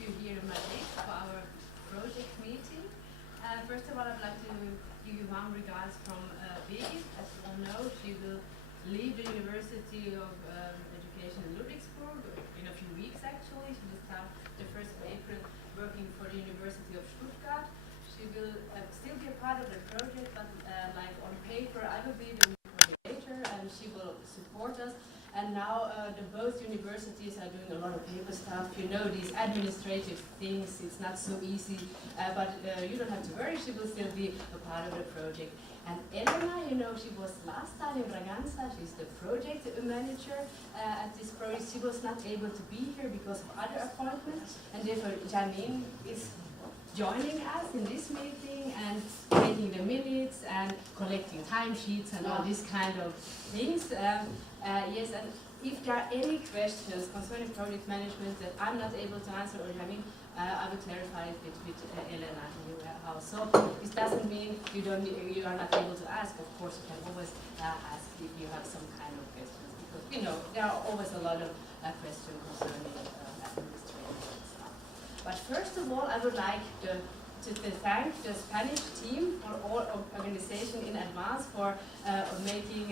you here in Madrid for our project meeting. First of all, I'd like to give you warm regards from Vídeo. As you all know, she will leave the University of Education in Ludwigsburg in a few weeks actually. She will start the 1st of April working for the University of Stuttgart. She will still be a part of the project, but like on paper, I will be the coordinator and she will support us. And now both universities are doing a lot of paper stuff. You know, these administrative things, it's not so easy, but you don't have to worry, she will still be a part of the project. And Elena, you know, she was last time in Bragança, she's the project manager at this project. She was not able to be here because of other appointments, and therefore Janine is joining us in this meeting and taking the minutes and collecting timesheets and all these kind of things. Yes, and if there are any questions concerning project management that I'm not able to answer, or Janine, I will clarify it with Elena in your house. So this doesn't mean you are not able to ask. Of course, you can always ask if you have some kind of questions, because you know there are always a lot of questions concerning administration and stuff. But first of all, I would like to thank the Spanish team for all organization in advance for making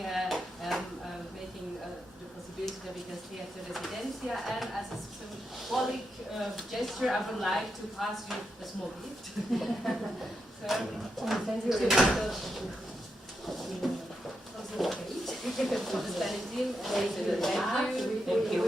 the possibility that we can stay at the Residencia. And as a symbolic gesture, I would like to pass you a small gift. Thank you. Also great for the Spanish team. Thank you. Thank you.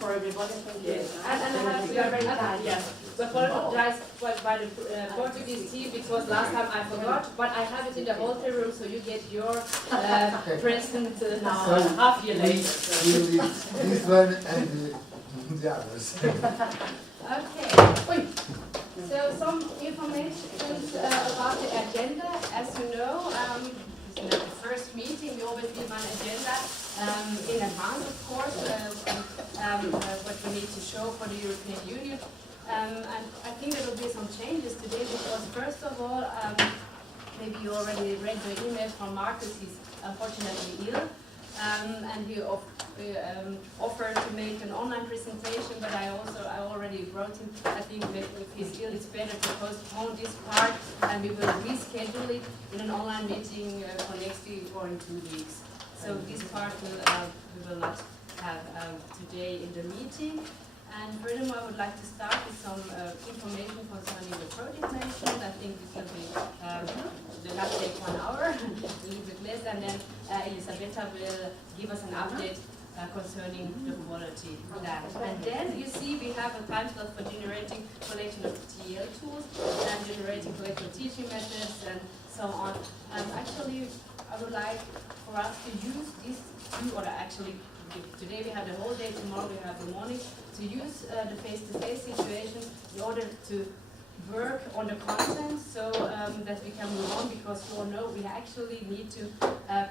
For everybody, thank you. And we are very kind. Yes. We apologize by the Portuguese team because last time I forgot, but I have it in the hotel room, so you get your present now half year later. This one and the others. Okay. So some information about the agenda. As you know, this is the first meeting. We always give an agenda in advance, of course, what we need to show for the European Union. And I think there will be some changes today because, first of all, maybe you already read the email from Marcus. He's unfortunately ill, and he offered to make an online presentation. But I already wrote him. I think that if he's ill, it's better to postpone this part, and we will reschedule it in an online meeting for next week or in 2 weeks. So this part we will not have today in the meeting. And furthermore, I would like to start with some information concerning the project management. I think this will be, will not take 1 hour, a little bit less, and then Elisabetta will give us an update concerning the quality plan. And then you see we have a time slot for generating collection of TL tools and generating collection of teaching methods and so on. Actually, I would like for us to use these two, or actually today we have the whole day, tomorrow we have the morning, to use the face-to-face situation in order to work on the content so that we can move on, because you all know we actually need to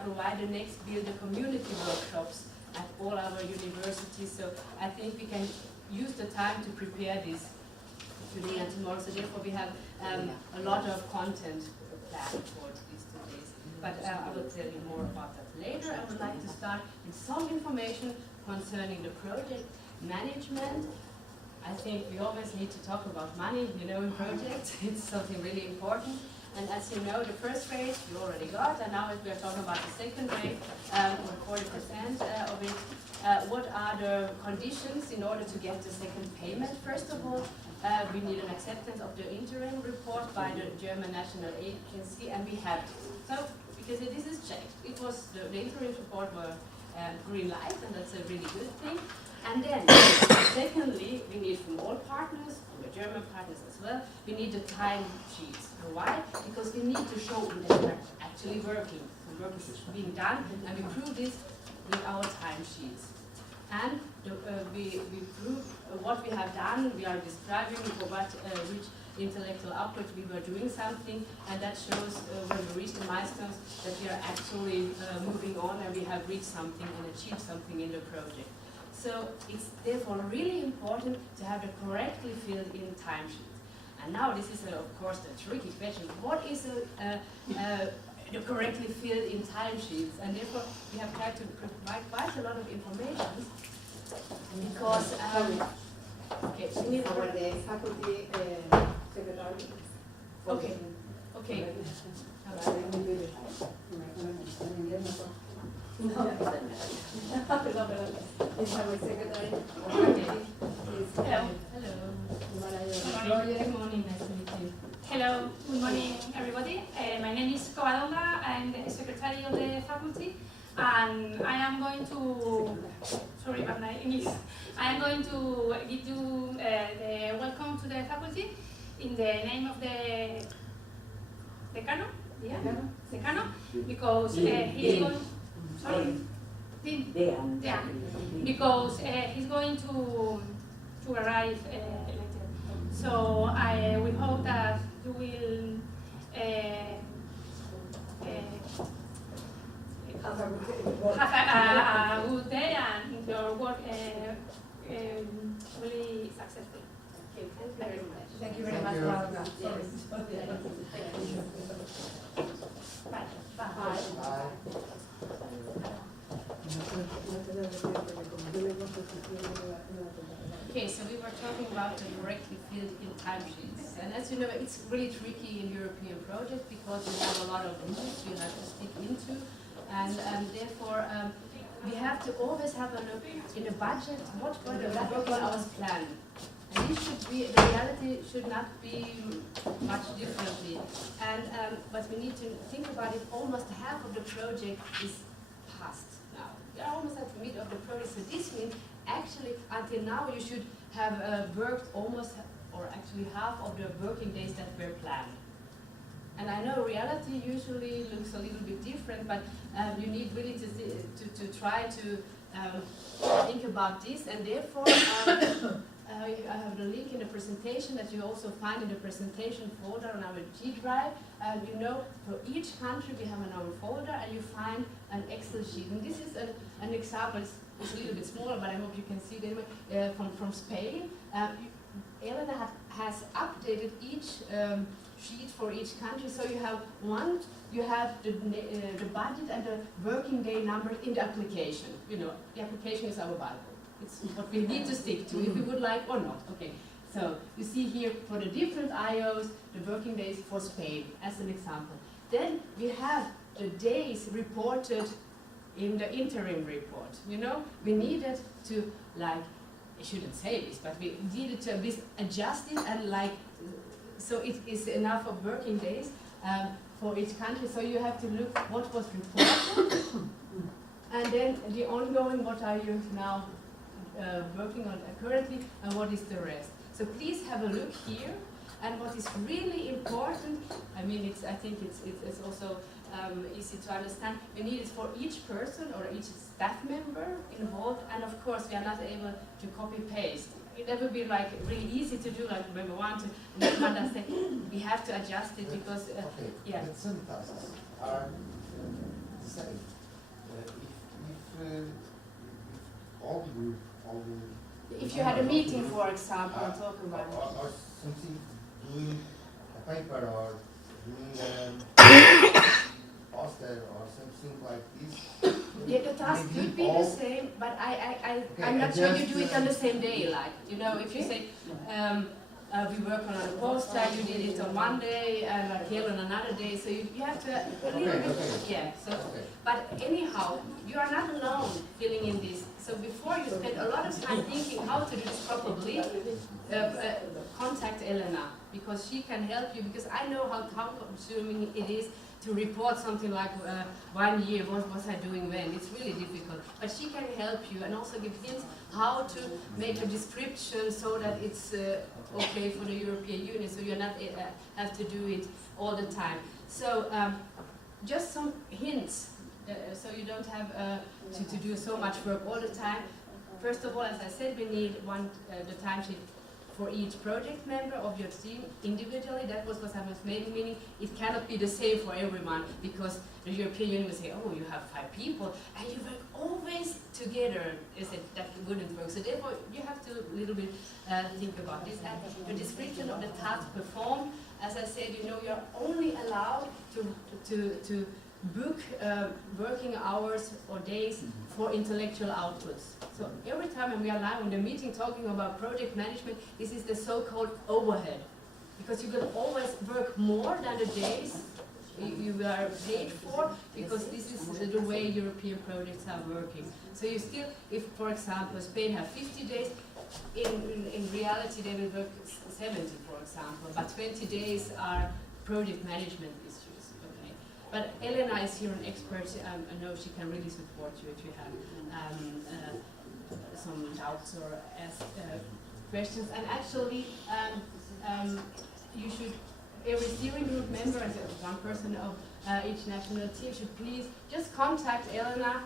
provide the next Build a Community workshops at all our universities. So I think we can use the time to prepare this today and tomorrow. So therefore we have a lot of content planned for these 2 days. But I will tell you more about that later. I would like to start with some information concerning the project management. I think we always need to talk about money, you know, in projects. It's something really important. And as you know, the first rate you already got, and now we are talking about the second rate, or 40% of it. What are the conditions in order to get the second payment? First of all, we need an acceptance of the interim report by the German National Agency, and we have it. So, because this is checked. It was the interim report were green light, and that's a really good thing. And then, secondly, we need from all partners, from the German partners as well, we need the time sheets. Why? Because we need to show that we're actually working. The work is being done, and we prove this with our time sheets. And we prove what we have done. We are describing for what which intellectual output we were doing something, and that shows when we reach the milestones that we are actually moving on and we have reached something and achieved something in the project. So it's therefore really important to have the correctly filled in timesheet. And now this is, of course, the tricky question. What is the correctly filled in timesheets? And therefore we have tried to provide quite a lot of information. because okay, we need Our the faculty secretary. okay, okay. It's our secretary. Hello. Good morning, nice to meet you. Hello, good morning everybody. My name is Covadonga, I'm the secretary of the faculty, and I am going to, sorry about my English, I am going to give you the welcome to the faculty in the name of the decano, because he is going, sorry, because he's going to arrive later. So we hope that you will have a good day and your work really successful. Thank you very much. Bye. Bye. Okay, so we were talking about the correctly filled in timesheets. And as you know, it's really tricky in European projects because we have a lot of rules you have to stick into. And therefore, we have to always have a look in the budget, what kind of working hours plan. And this should be, the reality should not be much differently. And but we need to think about it, almost half of the project is past now. We are almost at the middle of the project, so this means actually until now you should have worked almost, or actually half of the working days that were planned. And I know reality usually looks a little bit different, but you need really to try to think about this, and therefore I have the link in the presentation that you also find in the presentation folder on our G drive. You know, for each country we have our folder, and you find an Excel sheet. And this is an example. It's a little bit smaller, but I hope you can see it anyway, from Spain. Elena has updated each sheet for each country, so you have the budget and the working day numbers in the application. You know, the application is our Bible. It's what we need to stick to, if we would like or not. Okay, so you see here for the different IOs, the working days for Spain, as an example. Then we have the days reported in the interim report. You know, we needed to, like, I shouldn't say this, but we needed to adjust it and like, so it is enough of working days for each country. So you have to look what was reported, and then the ongoing, what are you now working on currently, and what is the rest. So please have a look here. And what is really important, I mean, I think it's also easy to understand. We need it for each person or each staff member involved, and of course we are not able to copy paste. That would be like really easy to do, like when we want to understand. We have to adjust it because okay. Yeah. But some tasks are the same. If all the group, if you had a meeting, for example, talking about it. or something, doing a paper or doing poster or something like this. Yeah, the task maybe could be the same, but I'm not sure you do it on the same day. Like, you know, if you say we work on a poster, you did it on one day, and Raquel on another day, so you have to a little bit, yeah. So, but anyhow, you are not alone filling in this. So before you spend a lot of time thinking how to do this properly, contact Elena, because she can help you, because I know how consuming it is to report something like 1 year, what was I doing when? It's really difficult. But she can help you and also give hints how to make a description so that it's okay for the European Union, so you're not have to do it all the time. So just some hints, so you don't have to do so much work all the time. First of all, as I said, we need the timesheet for each project member of your team individually. That was what I was meaning. It cannot be the same for everyone, because the European Union will say, oh, you have 5 people and you work always together. I said that wouldn't work. So therefore, you have to a little bit think about this. And the description of the task performed, as I said, you know, you're only allowed to book working hours or days for intellectual outputs. So every time when we are live in the meeting talking about project management, this is the so-called overhead. Because you will always work more than the days you are paid for, because this is the way European projects are working. So you still, if for example Spain have 50 days, in reality they will work 70, for example, but 20 days are project management issues. Okay. But Elena is here an expert. I know she can really support you if you have some doubts or ask questions. And actually, you should, every steering group member, as one person of each national team, should please just contact Elena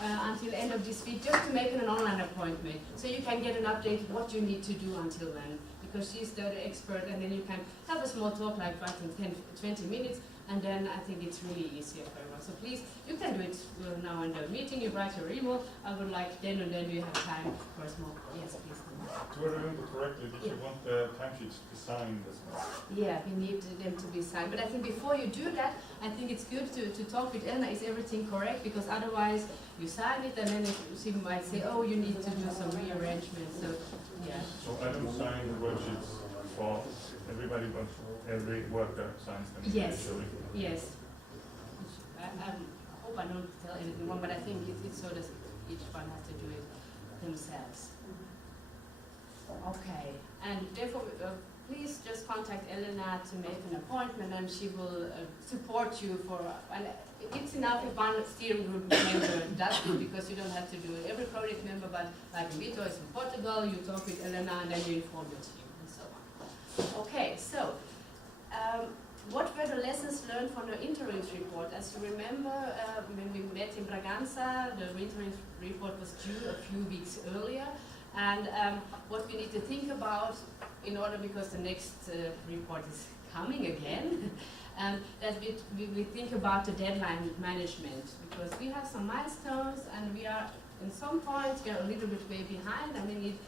until end of this week, just to make an online appointment, so you can get an update what you need to do until then, because she's the expert, and then you can have a small talk like right in 10, 20 minutes, and then I think it's really easier for everyone. So please, you can do it now in the meeting, you write your email, I would like then and then you have time for a small, yes please. Do I remember correctly that you want the timesheets to be signed as well? Yeah, we need them to be signed. But I think before you do that, I think it's good to talk with Elena, is everything correct? Because otherwise you sign it and then she might say, oh, you need to do some rearrangement. So, yeah. So I don't sign the worksheets for everybody, but every worker signs them individually? Yes. I hope I don't tell anything wrong, but I think it's so that each one has to do it themselves. Okay, and therefore please just contact Elena to make an appointment, and she will support you for, and it's enough if one steering group member does it, because you don't have to do it every project member, but like Vitor is in Portugal, you talk with Elena and then you inform your team and so on. Okay, so what were the lessons learned from the interim report? As you remember, when we met in Bragança, the interim report was due a few weeks earlier. And what we need to think about in order, because the next report is coming again, that we think about the deadline management, because we have some milestones and we are, in some points, we are a little bit way behind, and we need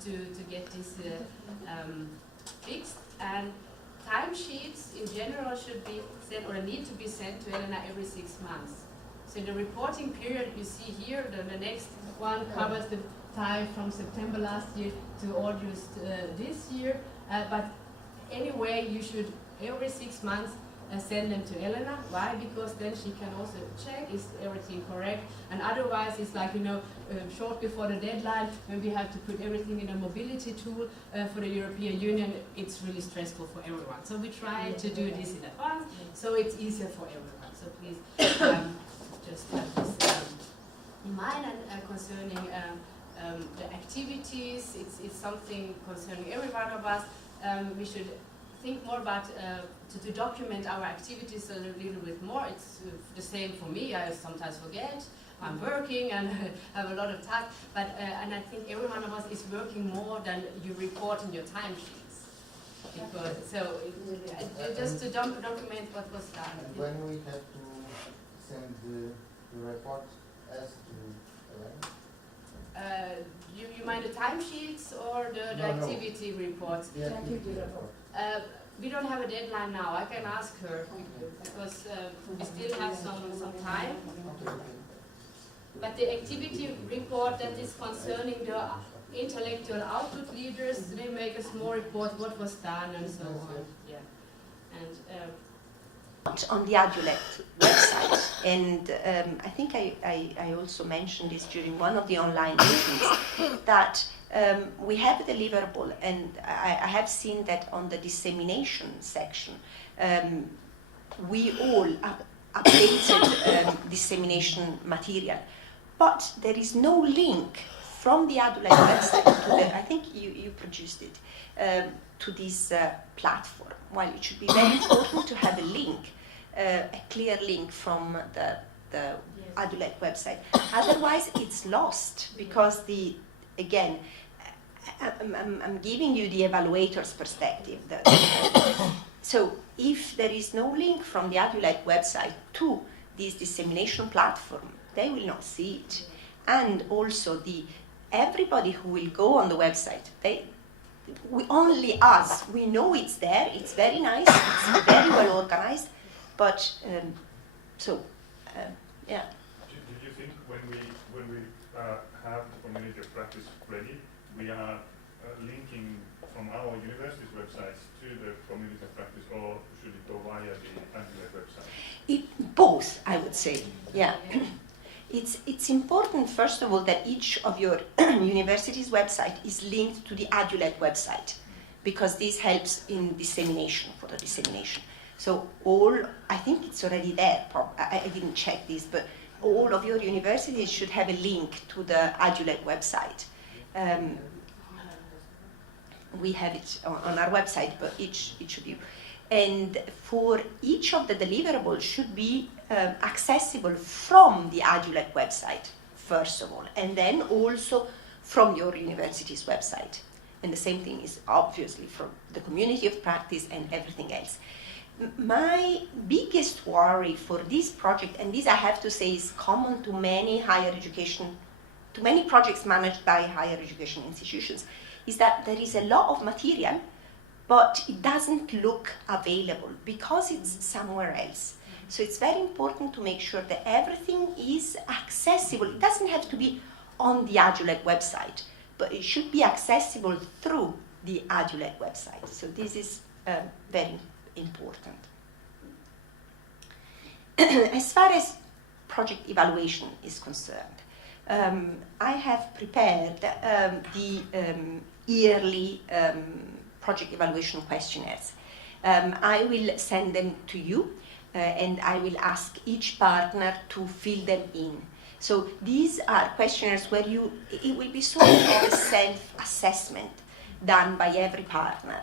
to get this fixed. And timesheets in general should be sent, or need to be sent to Elena every 6 months. So in the reporting period you see here, the next one covers the time from September last year to August this year, but anyway you should every 6 months send them to Elena. Why? Because then she can also check is everything correct, and otherwise it's like, you know, short before the deadline when we have to put everything in a mobility tool for the European Union, it's really stressful for everyone. So we try to do this in advance so it's easier for everyone. So please just have this in mind. And concerning the activities, it's something concerning every one of us. We should think more about to document our activities a little bit more. It's the same for me. I sometimes forget. I'm working and have a lot of tasks, but and I think every one of us is working more than you report in your timesheets. Because just to document what was done. When we have to send the report as to Elena? You mind the timesheets or the activity reports? The activity report. We don't have a deadline now. I can ask her because we still have some time. But the activity report that is concerning the intellectual output leaders, they make a small report what was done and so on. Yeah. And on the AduLeT website, and I think I also mentioned this during one of the online meetings, that we have a deliverable, and I have seen that on the dissemination section, we all updated dissemination material, but there is no link from the AduLeT website to the, I think you produced it, to this platform. While it should be very important to have a link, a clear link from the AduLeT website. Otherwise, it's lost, because again, I'm giving you the evaluator's perspective. So if there is no link from the AduLeT website to this dissemination platform, they will not see it. And also everybody who will go on the website, only us, we know it's there, it's very nice, it's very well organized, but Yeah. Do you think when we have the community of practice ready, we are linking from our university's websites to the community of practice, or should it go via the AduLeT website? Both, I would say. Yeah. It's important, first of all, that each of your university's website is linked to the AduLeT website, because this helps in dissemination, for the dissemination. So I think it's already there, I didn't check this, but all of your universities should have a link to the AduLeT website. We have it on our website, but each of you. And for each of the deliverables should be accessible from the AduLeT website, first of all, and then also from your university's website. And the same thing is obviously from the community of practice and everything else. My biggest worry for this project, and this I have to say is common to many higher education, to many projects managed by higher education institutions, is that there is a lot of material, but it doesn't look available because it's somewhere else. So it's very important to make sure that everything is accessible. It doesn't have to be on the AduLeT website, but it should be accessible through the AduLeT website. So this is very important. As far as project evaluation is concerned, I have prepared the yearly project evaluation questionnaires. I will send them to you, and I will ask each partner to fill them in. So these are questionnaires where it will be sort of a self-assessment done by every partner.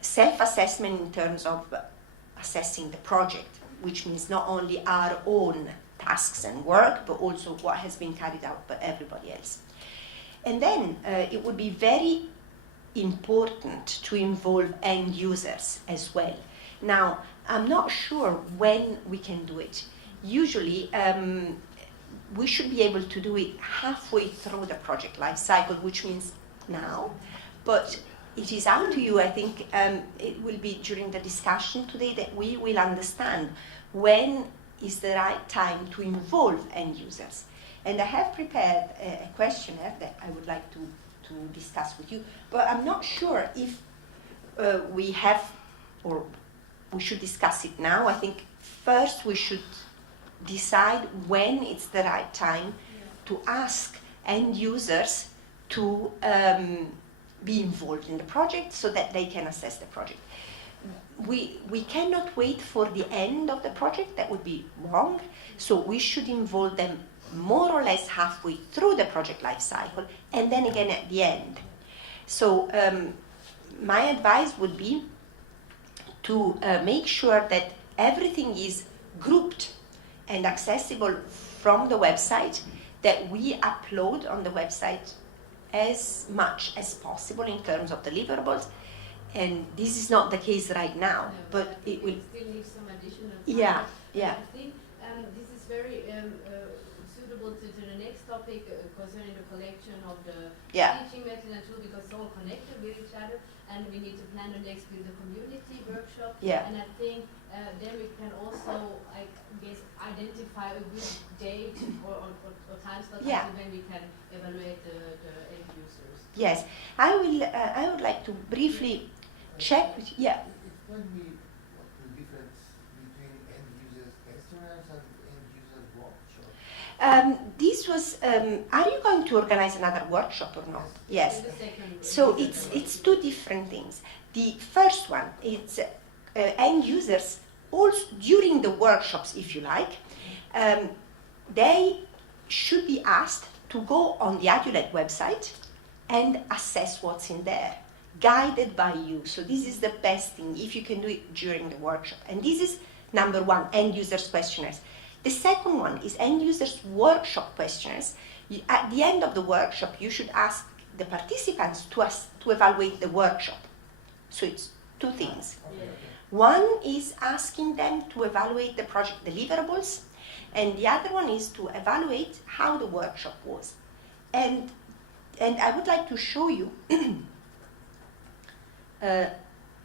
Self-assessment in terms of assessing the project, which means not only our own tasks and work, but also what has been carried out by everybody else. And then it would be very important to involve end users as well. Now, I'm not sure when we can do it. Usually, we should be able to do it halfway through the project life cycle, which means now, but it is up to you. I think it will be during the discussion today that we will understand when is the right time to involve end users. And I have prepared a questionnaire that I would like to discuss with you, but I'm not sure if we have, or we should discuss it now. I think first we should decide when it's the right time to ask end users to be involved in the project so that they can assess the project. We cannot wait for the end of the project, that would be wrong, so we should involve them more or less halfway through the project life cycle and then again at the end. So my advice would be to make sure that everything is grouped and accessible from the website, that we upload on the website as much as possible in terms of deliverables. And this is not the case right now, but it will still need some additional time. Yeah. I think this is very suitable to the next topic concerning the collection of the teaching method and tool, because it's all connected with each other, and we need to plan the next with the community workshop. And I think then we can also, I guess, identify a good date or time slot when we can evaluate the end users. Yes, I would like to briefly check with Explain me what the difference between end users questionnaires and end users workshop. This was. Are you going to organize another workshop or not? Yes. So it's two different things. The first one is end users. Also during the workshops, if you like, they should be asked to go on the AduLeT website and assess what's in there, guided by you. So this is the best thing, if you can do it during the workshop. And this is number one, end users questionnaires. The second one is end users workshop questionnaires. At the end of the workshop, you should ask the participants to evaluate the workshop. So it's two things. One is asking them to evaluate the project deliverables, and the other one is to evaluate how the workshop was. And I would like to show you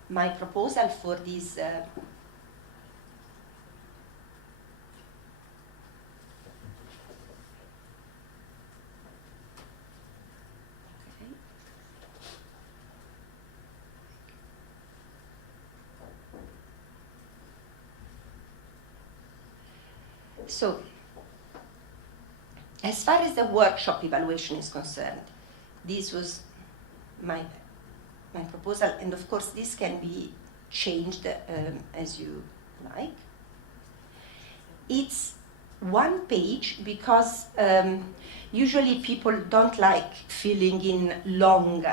my proposal for this So, as far as the workshop evaluation is concerned, this was my proposal, and of course this can be changed as you like. It's one page because usually people don't like filling in long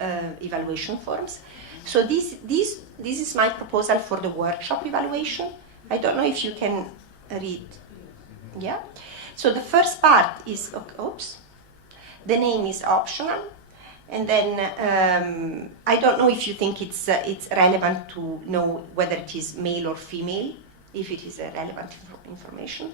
evaluation forms. So this is my proposal for the workshop evaluation. I don't know if you can read. Yeah. So the first part is, the name is optional, and then I don't know if you think it's relevant to know whether it is male or female, if it is relevant information.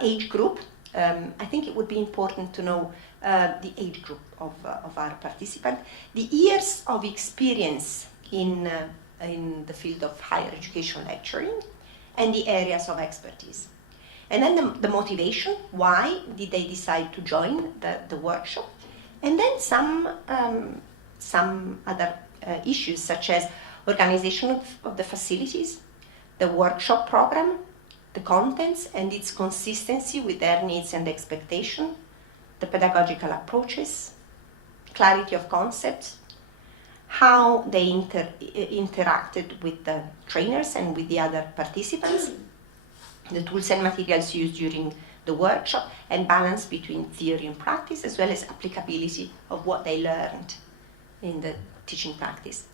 Age group, I think it would be important to know the age group of our participant, the years of experience in the field of higher education lecturing, and the areas of expertise. And then the motivation, why did they decide to join the workshop? And then some other issues such as organization of the facilities, the workshop program, the contents and its consistency with their needs and expectation, the pedagogical approaches, clarity of concepts, how they interacted with the trainers and with the other participants, the tools and materials used during the workshop, and balance between theory and practice, as well as applicability of what they learned in the teaching practice.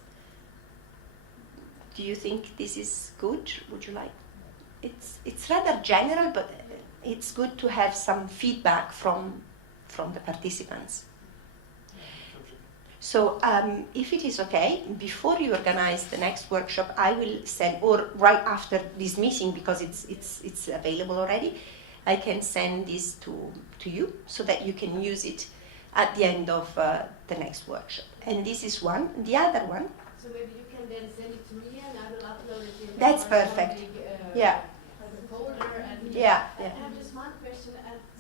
Do you think this is good? Would you like? It's rather general, but it's good to have some feedback from the participants. So if it is okay, before you organize the next workshop, I will send, or right after this meeting, because it's available already, I can send this to you so that you can use it at the end of the next workshop. And this is one. The other one. So maybe you can then send it to me and I will upload it in That's perfect. Big, yeah. folder. And yeah. I have just one question.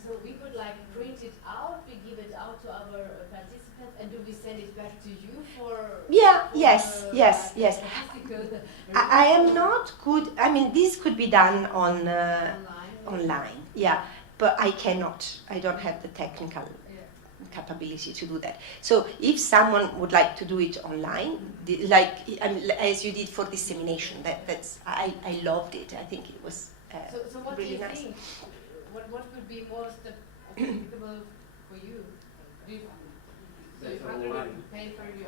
So we could like print it out, we give it out to our participants, and do we send it back to you for? Yeah. Yes. I am not good. I mean, this could be done online. Yeah, but I cannot. I don't have the technical capability to do that. So if someone would like to do it online, as you did for dissemination, I loved it. I think it was so what really do you nice. think? What would be most applicable for you? So if I'm going to paper, you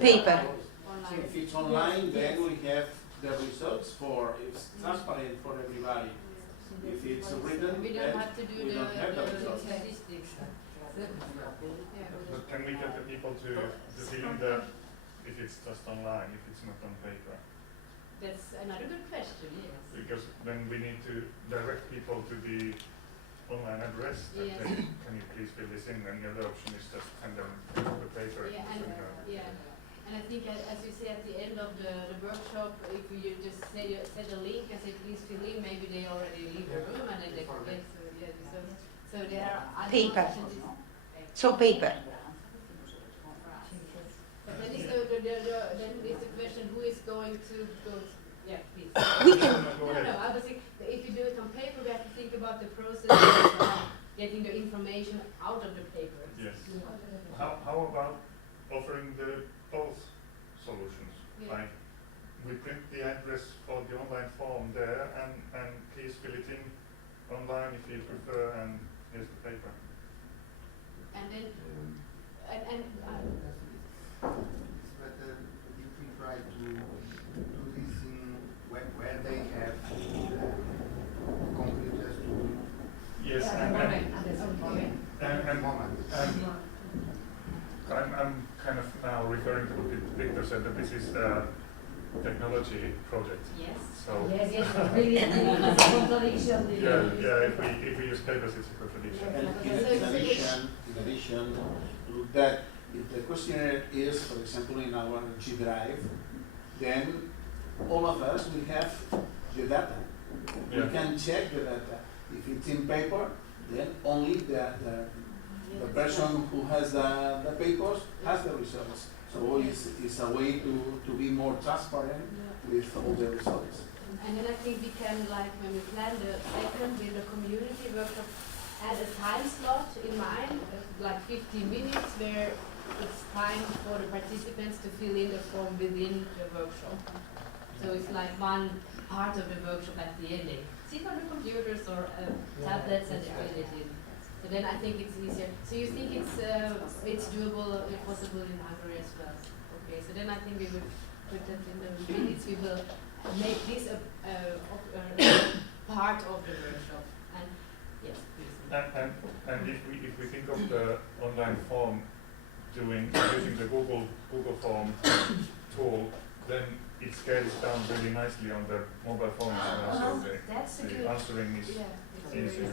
paper. So if it's online, then we have the results it's transparent for everybody. If it's written, we don't have to do the results. statistics. But can we get the people to fill in the, if it's just online, if it's not on paper? That's another good question, yes. Because then we need to direct people to the online address. Yes. Can you please fill this in? And the other option is just send them the paper. And I think, as you say at the end of the workshop, if you just send a link and say please fill in, maybe they already leave the room and then they forget. So there are other paper. options. So paper. But then is the question who is going to go? Yeah, please. We can. No. I was thinking if you do it on paper, we have to think about the process of getting the information out of the paper. Yes. How about offering both solutions? Yeah. Like we print the address for the online form there, and please fill it in online if you prefer, and here's the paper. And then But if we try to do this in where they have computers to do. Yes, I'm kind of now referring to what Victor said, that this is a technology project. yes. So Yes, really, it's a contradiction. if we use papers, it's a contradiction. And in addition to that, if the questionnaire is, for example, in our G drive, then all of us will have the data. We can check the data. If it's in paper, then only the person who has the papers has the results. So it's a way to be more transparent with all the results. And then I think we can, like, when we plan the second with the community workshop, add a time slot in mind, like 15 minutes, where it's time for the participants to fill in the form within the workshop. So it's like one part of the workshop at the end. They sit on the computers or tablets and they fill it in. So then I think it's easier. So you think it's doable, possible in Hungary as well? Okay, so then I think we would put that in the minutes. We will make this a part of the workshop. And yes, please. And if we think of the online form using the Google form tool, then it scales down really nicely on the mobile phones, so the answering is easier.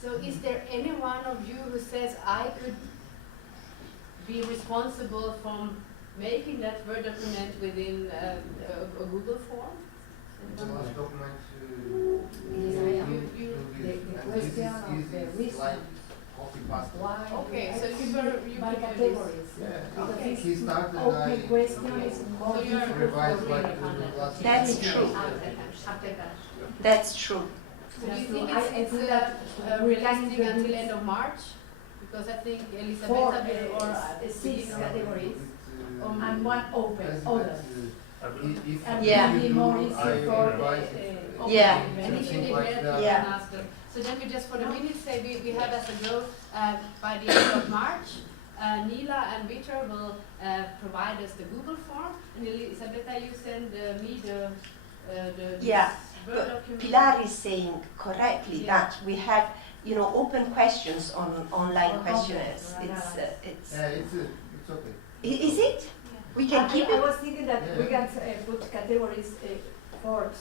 So is there any one of you who says I could be responsible from making that Word document within a Google form? The last document the question of the reason. like copy paste. Why? Okay, so you by could do categories. Yeah, Okay. he started Open question is more So you are revised like on the that. last That's year. true. After that. That's true. So do you think I it's think that realistic we can until do end of March? Because I think Elisabetta four will, or 6 categories It's, and one open, as others. if And Yeah. it will be more easy I for revise okay. Yeah. And if you Something need like help, that. you Yeah. can ask them. So then we just for the minutes say we have as a goal by the end of March, Niila and Vitor will provide us the Google form, and Elisabetta, you send me the Yeah. Word But document. Pilar is saying correctly Yeah. that we have, open questions on online Or questionnaires. open, It's yeah, it's okay. is it? We can keep I it. was thinking that we Yeah. can put categories,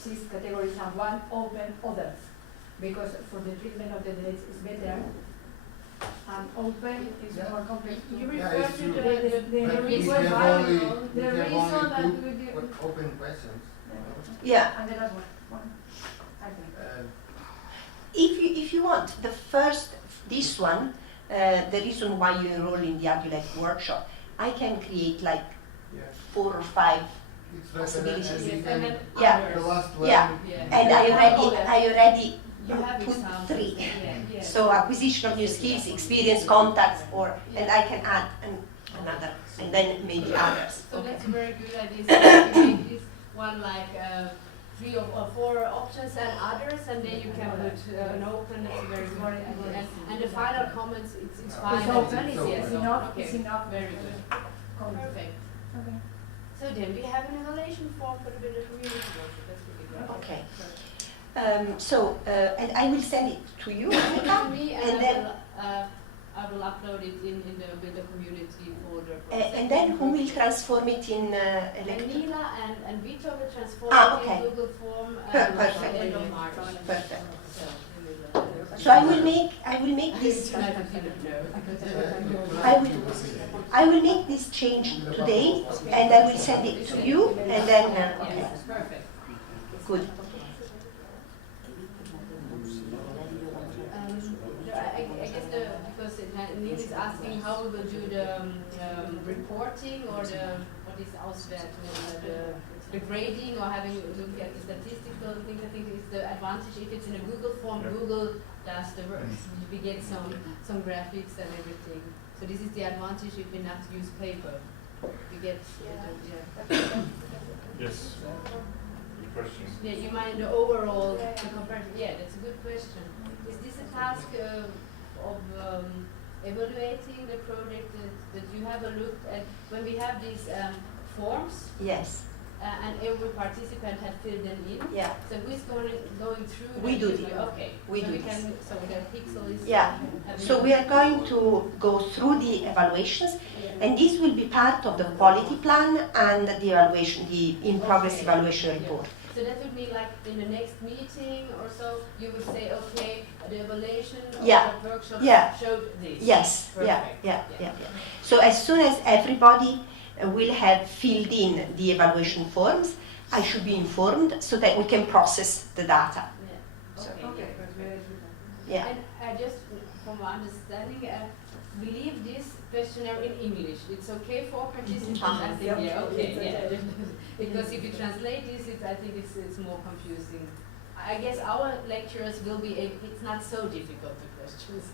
6 categories and one open others, because for the treatment of the dates is better. And open is Yeah. more complex. You Yeah, refer it's to true. the But we reason have why only, the we have reason only that two we do- open questions. Yeah. And the last one. I think. If you want the first, this one, the reason why you enroll in the AduLeT workshop, I can create like Yeah. 4 or 5, It's Possibilities. and Yes, we and can, then Yeah. the others. last one. Yeah. Yeah. and I already You have put examples. 3. Yeah. So acquisition of new skills, experience, contacts, and I can add another, and then maybe others. So that's a very good idea. So you make this one like 3 or 4 options and others, and then you can put an open. That's a very good idea. And the final comments, it's fine. It's open, Yes, it's yes, enough, okay. it's enough. Very good. Perfect. Okay. So then we have an evaluation form for the community workshop. That's really good. Okay. And I will send it to you, Annika, To me, and and then I will upload it in the community folder. For and then who will transform it in And electronic? Niila and Vitor will transform Okay. it in Google form Perfect. at the end of March. Perfect. So we will, So I will make this. I will make this change today, and I will send it to you, and then okay, Yes, perfect. good. I guess because Neil is asking how we will do the reporting or what is Auswertung, the grading or having look at the statistical things. I think is the advantage if it's in a Google form. Yeah. Google does the work. We get some graphics and everything. So this is the advantage if we not use paper. We get Yes. Good question. Yeah, you mind the overall comparison? Yeah, that's a good question. Is this a task of evaluating the project that you have a look at when we have these forms Yes. and every participant had filled them in? Yeah. So who's going through? We them? do it. Okay. We so do we this. can. So the pixel is. Yeah. So we are going to go through the evaluations, and this will be part of the quality plan and the evaluation, the in-progress evaluation report. So that would mean like in the next meeting or so, you would say, okay, the evaluation Yeah. of the workshop Yeah. showed this. Yes, yeah, Perfect. yeah, yeah, yeah. So as soon as everybody will have filled in the evaluation forms, I should be informed so that we can process the data. Yeah. So- Okay. Okay, Yeah. very good. Yeah. And I just, from my understanding, I believe this questionnaire in English. It's okay for participants, I think, yeah, okay, yeah. Because if you translate this, I think it's more confusing. I guess our lecturers will be, it's not so difficult, the questions.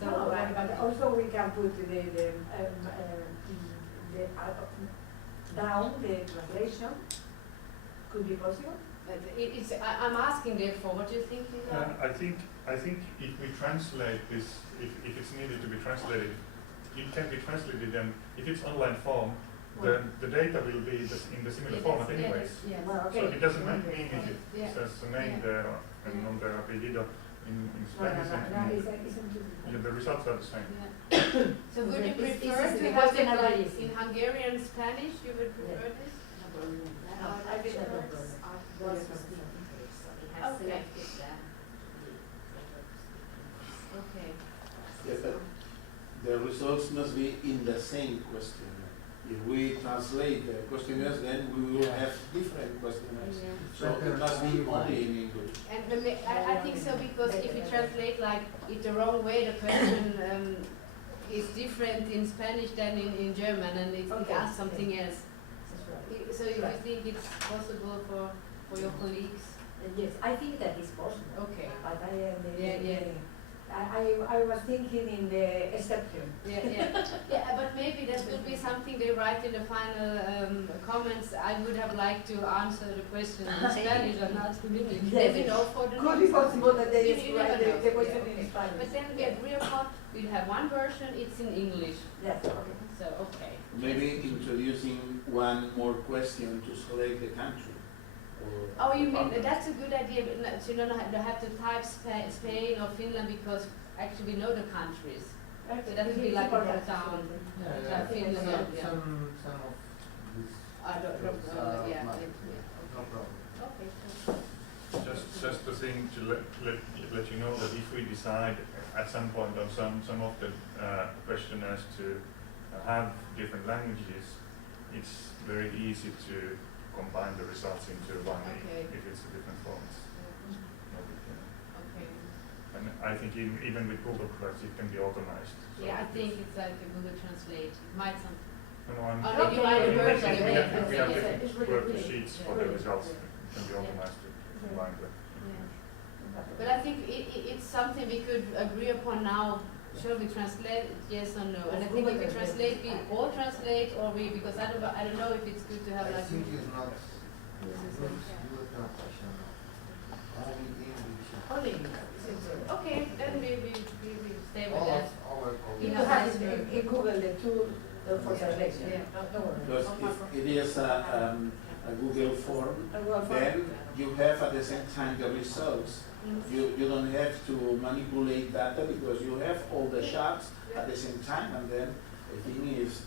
So, No, but also we can put down the translation. Could be possible. but I'm asking therefore, what do you think? I think if we translate this, if it's needed to be translated, it can be translated, and if it's online form, the data will be in the similar format anyways. Yes. Well, okay. So it doesn't mean if it Yeah. says the name there and non there apellido in Spanish, and the results are the same. Yeah. So would you This is prefer the to have question it like already. in Hungarian Spanish? You would prefer this? I think that's no problem. Okay. Okay. Yes, but the results must be in the same questionnaire. If we translate the questionnaires, then we will have different questionnaires. Yeah. So it must be only in English. And I think so, because if you translate like it the wrong way, the question is different in Spanish than in German, and it asks something else. So you think it's possible for your colleagues? Yes, I think that is possible. Okay. But Yeah. I was thinking in the exception. Yeah, but maybe that would be something they write in the final comments. I would have liked to answer the question in Spanish or not in English. Maybe no for the Could be possible that they You write never know. the question Yeah, in Spanish. But then we agree upon, we'll have one version, it's in English. Yes, okay. So, okay. Maybe introducing one more question to select the country. Oh, you mean, that's a good idea, but so you don't have to type Spain or Finland, because actually we know the countries. So that would be like a drop down. Finland, yeah. Some of these. I don't know, yeah. No problem. Okay. Just the thing to let you know that if we decide at some point on some of the questionnaires to have different languages, it's very easy to combine the results into one if it's a different format. No big deal. Okay. And I think even with Google Class it can be organized. So Yeah, I think it's like a Google Translate. It might some. No, I'm Oh, you might we merge have it. we have Yeah. different worksheets for the results. It can be organized to combine them. But I think it's something we could agree upon now. Shall we translate it, yes or no? And I think if we translate, we all translate, or we, because I don't know if it's good to have I like. think it's not good translation. Only English. Okay, then we stay with All that. of our You colleagues. have in Google the tool for translation. Yeah. Don't worry. Because if it is a Google form, then you have at the same time the results. You don't have to manipulate data because you have all the charts at the same time, and then I think is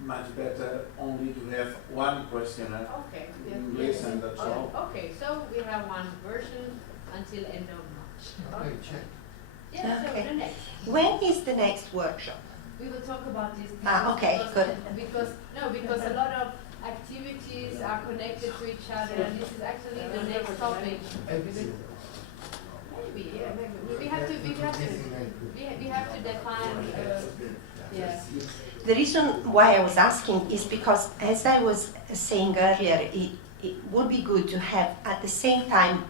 much better only to have one questionnaire Okay. in English, and that's all. Okay, so we have one version until end of March. Okay, check. Yeah, so Okay. the next. When is the next workshop? We will talk about this. Okay, good. Because a lot of activities are connected to each other, and this is actually the next topic. Maybe, yeah, maybe. We have to define, yeah. The reason why I was asking is because, as I was saying earlier, it would be good to have at the same time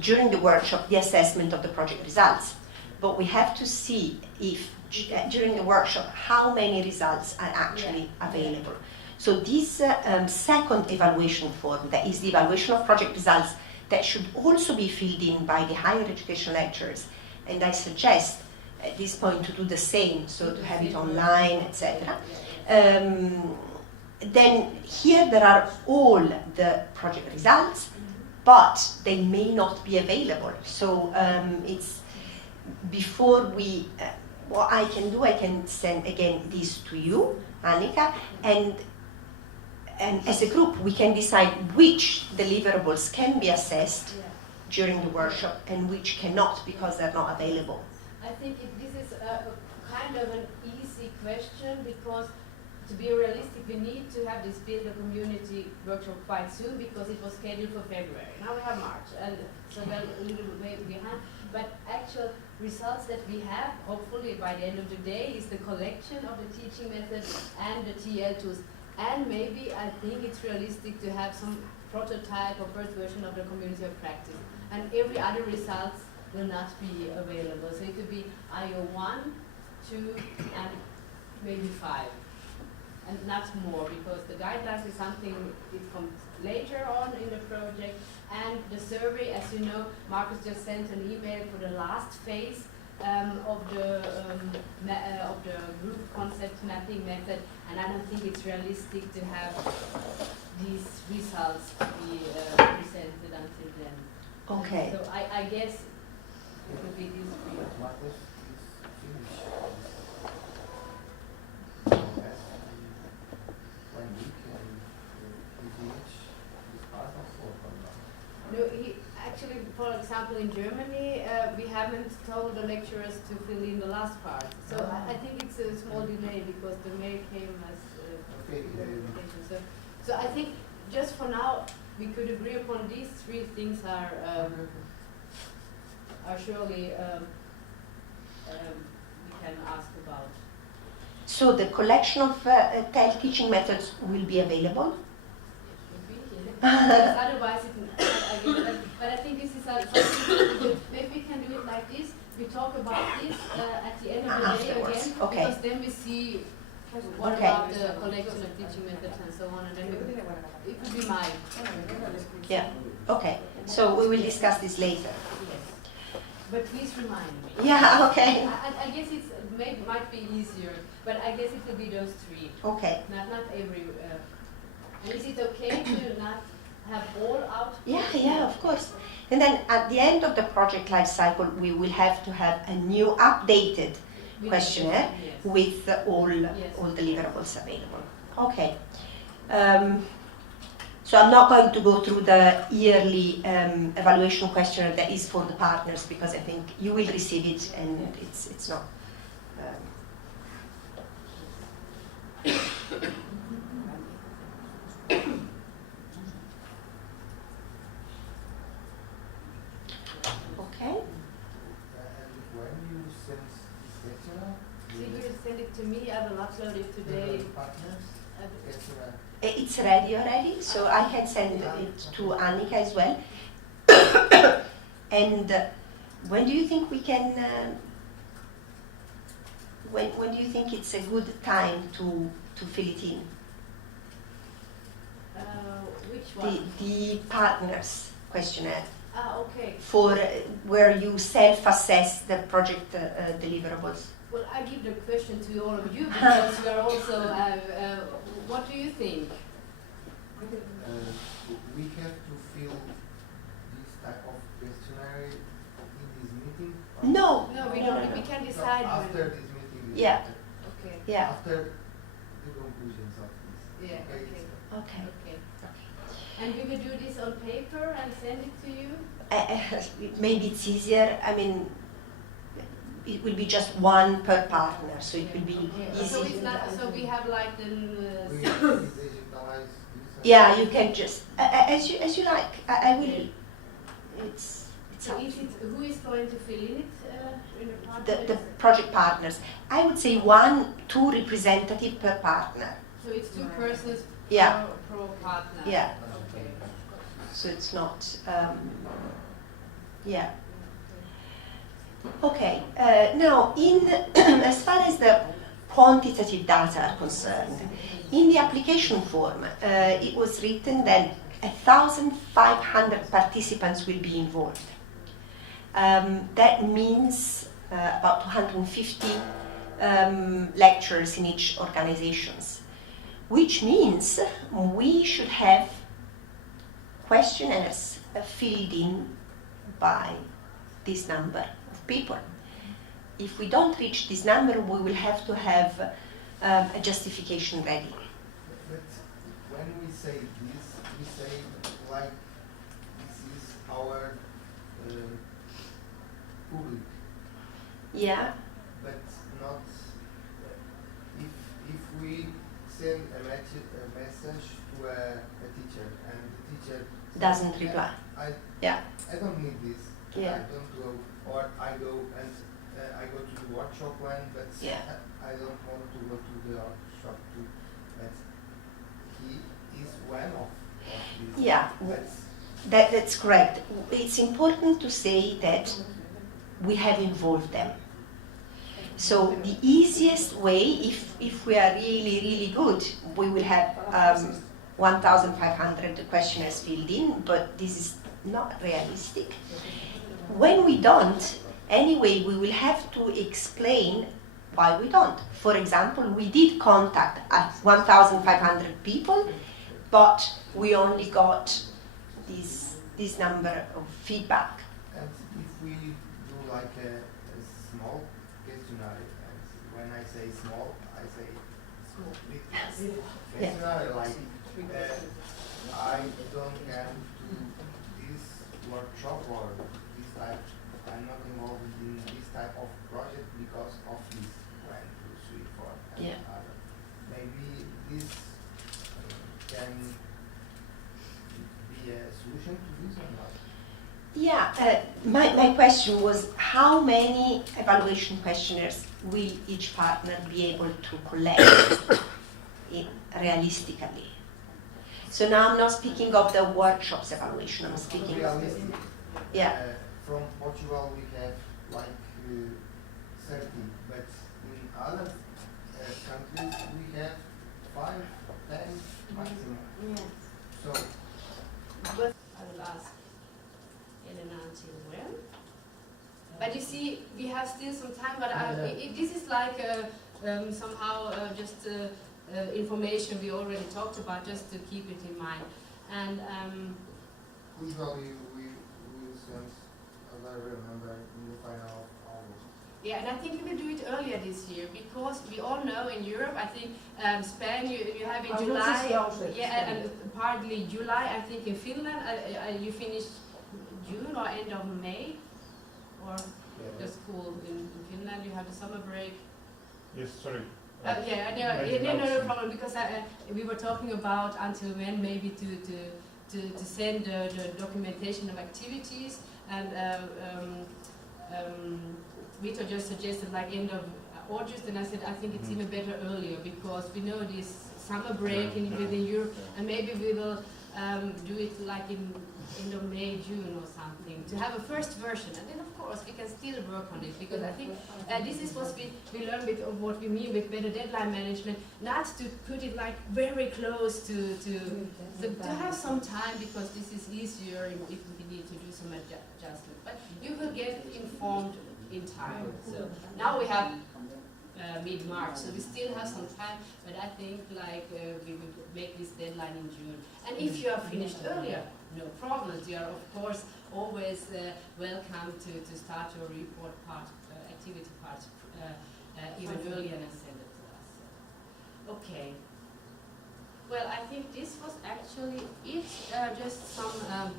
during the workshop the assessment of the project results. But we have to see if during the workshop how many results are actually available. So this second evaluation form, that is the evaluation of project results, that should also be filled in by the higher education lecturers. And I suggest at this point to do the same, so to have it online, etc. Then here there are all the project results, but they may not be available. So it's before we, what I can do, I can send again this to you, Annika, and as a group we can decide which deliverables can be assessed during the workshop and which cannot because they're not available. I think this is a kind of an easy question, because to be realistic, we need to have this build a community workshop quite soon, because it was scheduled for February. Now we have March, and so we're a little bit behind. but actual results that we have, hopefully by the end of the day, is the collection of the teaching method and the TL tools. And maybe I think it's realistic to have some prototype or first version of the community of practice. And every other results will not be available. So it could be IO 1, 2, and maybe 5. And not more, because the guidelines is something it comes later on in the project. And the survey, as you know, Marcus just sent an email for the last phase of the group concept mapping method, and I don't think it's realistic to have these results to be presented until then. Okay. So I guess it would be these three. What if this finish? When we can finish this part of work or not? No, actually, for example, in Germany, we haven't told the lecturers to fill in the last part. So I think it's a small delay because the mail came as verification. So I think just for now, we could agree upon these three things are surely we can ask about. So the collection of TEL teaching methods will be available? Because otherwise, but I think this is something maybe we can do it like this. We talk about this at the end of the day Afterwards. again, Okay. because then we see what Okay. about the collection of teaching methods and so on, and then it could be mine. Yeah. Okay. So we will discuss this later. Yes. But please remind me. Yeah. Okay. I guess it's might be easier, but I guess it will be those three. Okay. Not every. And is it okay to not have all out? Yeah, of course. And then at the end of the project life cycle, we will have to have a new updated questionnaire Yes. with all deliverables available. Okay. So I'm not going to go through the yearly evaluation questionnaire that is for the partners, because I think you will receive it and it's not. Okay. And when you send this questionnaire, So you will send it to me, I will upload it today. the partners, questionnaire. It's ready already, so I can send it to Annika as well. And when do you think we can? When do you think it's a good time to fill it in? Which one? The partners questionnaire Okay. for where you self-assess the project deliverables. Well, I give the question to all of you because you are also. What do you think? We have to fill this type of questionnaire in this meeting? Or No. No, we don't. We can decide. after this meeting? Yeah. Okay. Yeah. After the conclusions of this. Yeah. Okay. Okay. Okay. And we will do this on paper and send it to you. Maybe it's easier. I mean, it will be just one per partner, so it will be easy. So it's not. So we have like the. We digitalize this. Yeah, you can just as you like. I will. It's So is it, who is going to fill in it in the partner? the project partners. I would say 1-2 representative per partner. So it's 2 persons Yeah. per partner. Yeah. Okay. So it's not. Yeah. Okay. Now, in as far as the quantitative data are concerned, in the application form, it was written that 1,500 participants will be involved. That means about 250 lecturers in each organizations, which means we should have questionnaires filled in by this number of people. If we don't reach this number, we will have to have a justification ready. But when we say this, we say like this is our public, Yeah. but not if we send a message to a teacher and the teacher Doesn't reply. I Yeah. don't need this. Yeah. I don't go, or I go and I go to the workshop when, but Yeah. I don't want to go to the workshop too. But he is one of these. Yeah. That's correct. It's important to say that we have involved them. So the easiest way, if we are really, really good, we will have 1,500 questionnaires filled in, but this is not realistic. When we don't, anyway, we will have to explain why we don't. For example, we did contact 1,500 people, but we only got this number of feedback. And if we do like a small questionnaire, and when I say small, I say big questionnaire, like I don't come to this workshop or this type, I'm not involved in this type of project because of this 1, 2, 3, 4, and Yeah. other. Maybe this can be a solution to this or not? Yeah, my question was how many evaluation questionnaires will each partner be able to collect realistically? So now I'm not speaking of the workshops evaluation, I'm speaking of Realistic. Yeah. From Portugal we have like 30, but in other countries we have 5, 10 maximum. So I will ask Elena until when. But you see, we have still some time, but this is like somehow just information we already talked about, just to keep it in mind. And usually we will send, as I remember, in the final of August. yeah, and I think we will do it earlier this year because we all know in Europe, I think Spain you have in July, yeah, and partly July. I think in Finland you finish June or end of May, or the school in Finland you have the summer break. Yes, sorry. Yeah, no problem, because we were talking about until when maybe to send the documentation of activities, and Vitor just suggested like end of August, and I said I think it's even better earlier because we know this summer break within Europe, and maybe we will do it like in end of May, June or something, to have a first version, and then of course we can still work on it, because I think this is what we learn with of what we mean with better deadline management, not to put it like very close to have some time, because this is easier if we need to do some adjustment, but you will get informed in time. So now we have mid-March, so we still have some time, but I think like we will make this deadline in June. And if you are finished earlier, no problems. You are of course always welcome to start your report part, activity part even earlier and send it to us. Okay. Well, I think this was actually it. Just some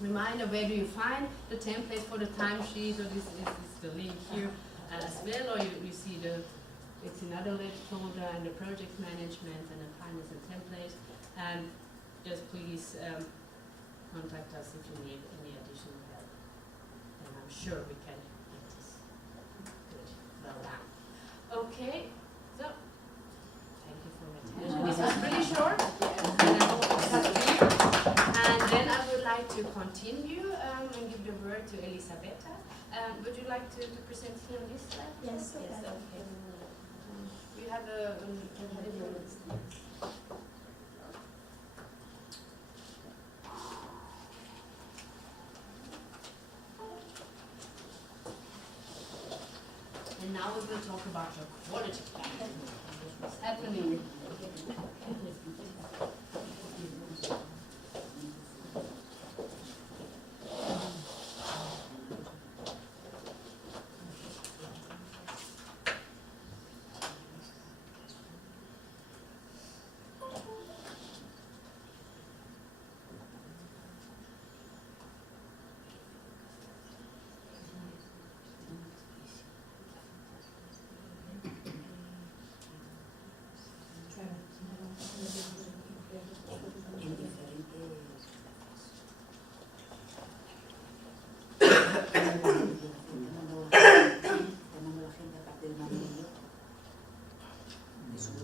reminder, where do you find the template for the timesheet, or this is the link here as well, or you see it's in AduLeT folder and the project management and the finance and template. And just please contact us if you need any additional help. And I'm sure we can get this good, well done. Okay, so thank you for your attention. This was pretty short, and I hope it was clear. And then I would like to continue and give the word to Elisabetta. Would you like to present here on this slide? Yes. Yes, okay. You have a and now we will talk about your quality plan. What's happening?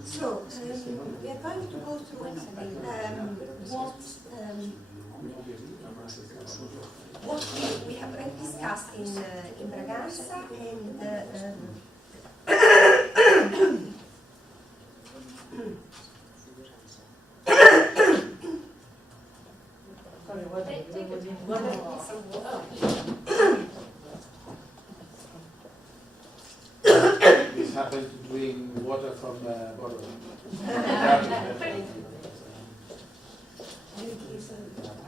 So, we are going to go through what we have already discussed in Bragança and Sorry, what? This happens to drink water from the bottle.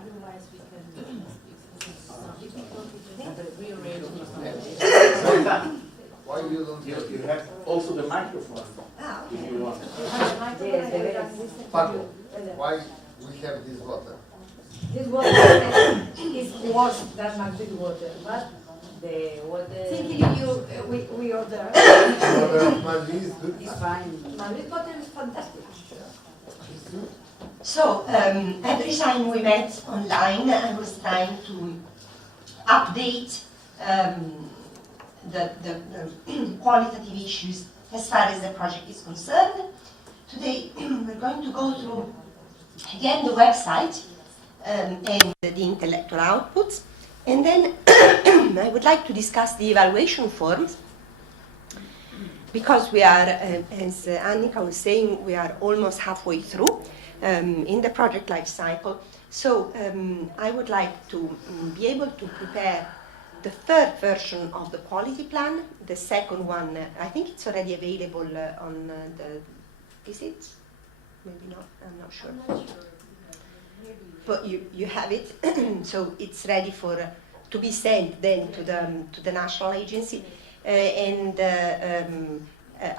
Otherwise we can rearrange. Why you don't You have also the microphone if you want. Paco, why we have this water? This water is worse than Madrid water, but The water thinking we order. Water of Madrid is good. is fine. Madrid water is fantastic. So, every time we met online, I was trying to update the qualitative issues as far as the project is concerned. Today, we're going to go through again the website and the intellectual outputs, and then I would like to discuss the evaluation forms, because we are, as Annika was saying, we are almost halfway through in the project life cycle. So I would like to be able to prepare the third version of the quality plan. The second one, I think it's already available on is it? Maybe not, I'm not sure. But you have it, so it's ready for to be sent then to the national agency. I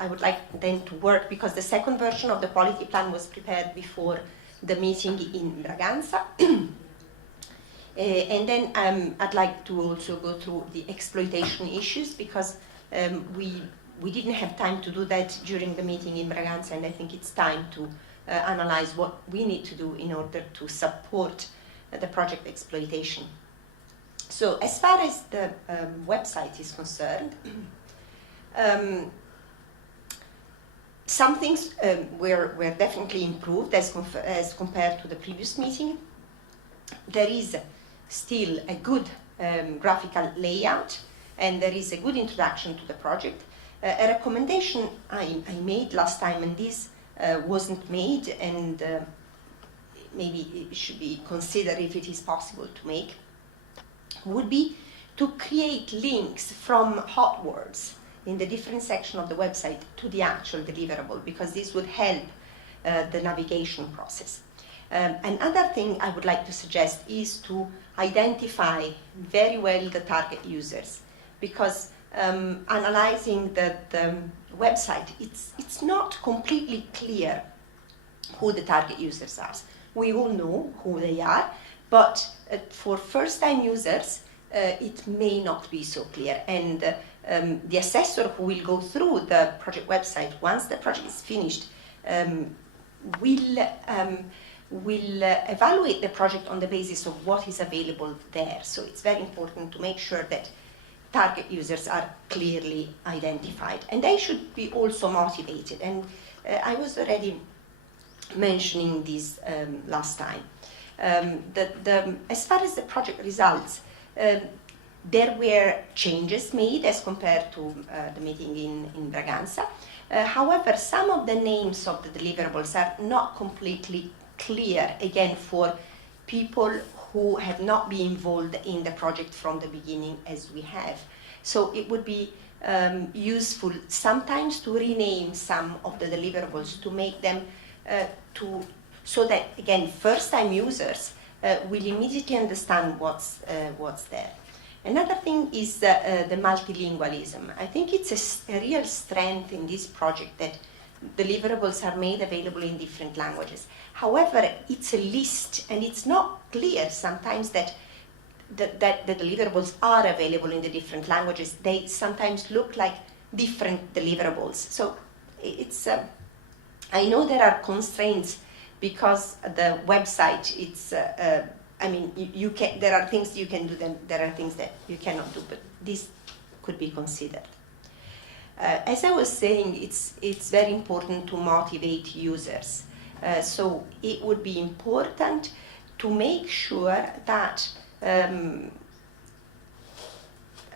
would like then to work, because the second version of the quality plan was prepared before the meeting in Bragança. And then I'd like to also go through the exploitation issues, because we didn't have time to do that during the meeting in Bragança, and I think it's time to analyze what we need to do in order to support the project exploitation. So as far as the website is concerned, some things were definitely improved as compared to the previous meeting. There is still a good graphical layout, and there is a good introduction to the project. A recommendation I made last time, and this wasn't made, and maybe it should be considered if it is possible to make, would be to create links from hot words in the different section of the website to the actual deliverable, because this would help the navigation process. Another thing I would like to suggest is to identify very well the target users, because analyzing the website, it's not completely clear who the target users are. We all know who they are, but for first-time users, it may not be so clear. And the assessor who will go through the project website once the project is finished will evaluate the project on the basis of what is available there. So it's very important to make sure that target users are clearly identified, and they should be also motivated. And I was already mentioning this last time. As far as the project results, there were changes made as compared to the meeting in Bragança. However, some of the names of the deliverables are not completely clear, again, for people who have not been involved in the project from the beginning as we have. So it would be useful sometimes to rename some of the deliverables to make them so that, again, first-time users will immediately understand what's there. Another thing is the multilingualism. I think it's a real strength in this project that deliverables are made available in different languages. However, it's a list, and it's not clear sometimes that the deliverables are available in the different languages. They sometimes look like different deliverables. So it's I know there are constraints because the website, it's I mean, there are things you can do, then there are things that you cannot do, but this could be considered. As I was saying, it's very important to motivate users. So it would be important to make sure that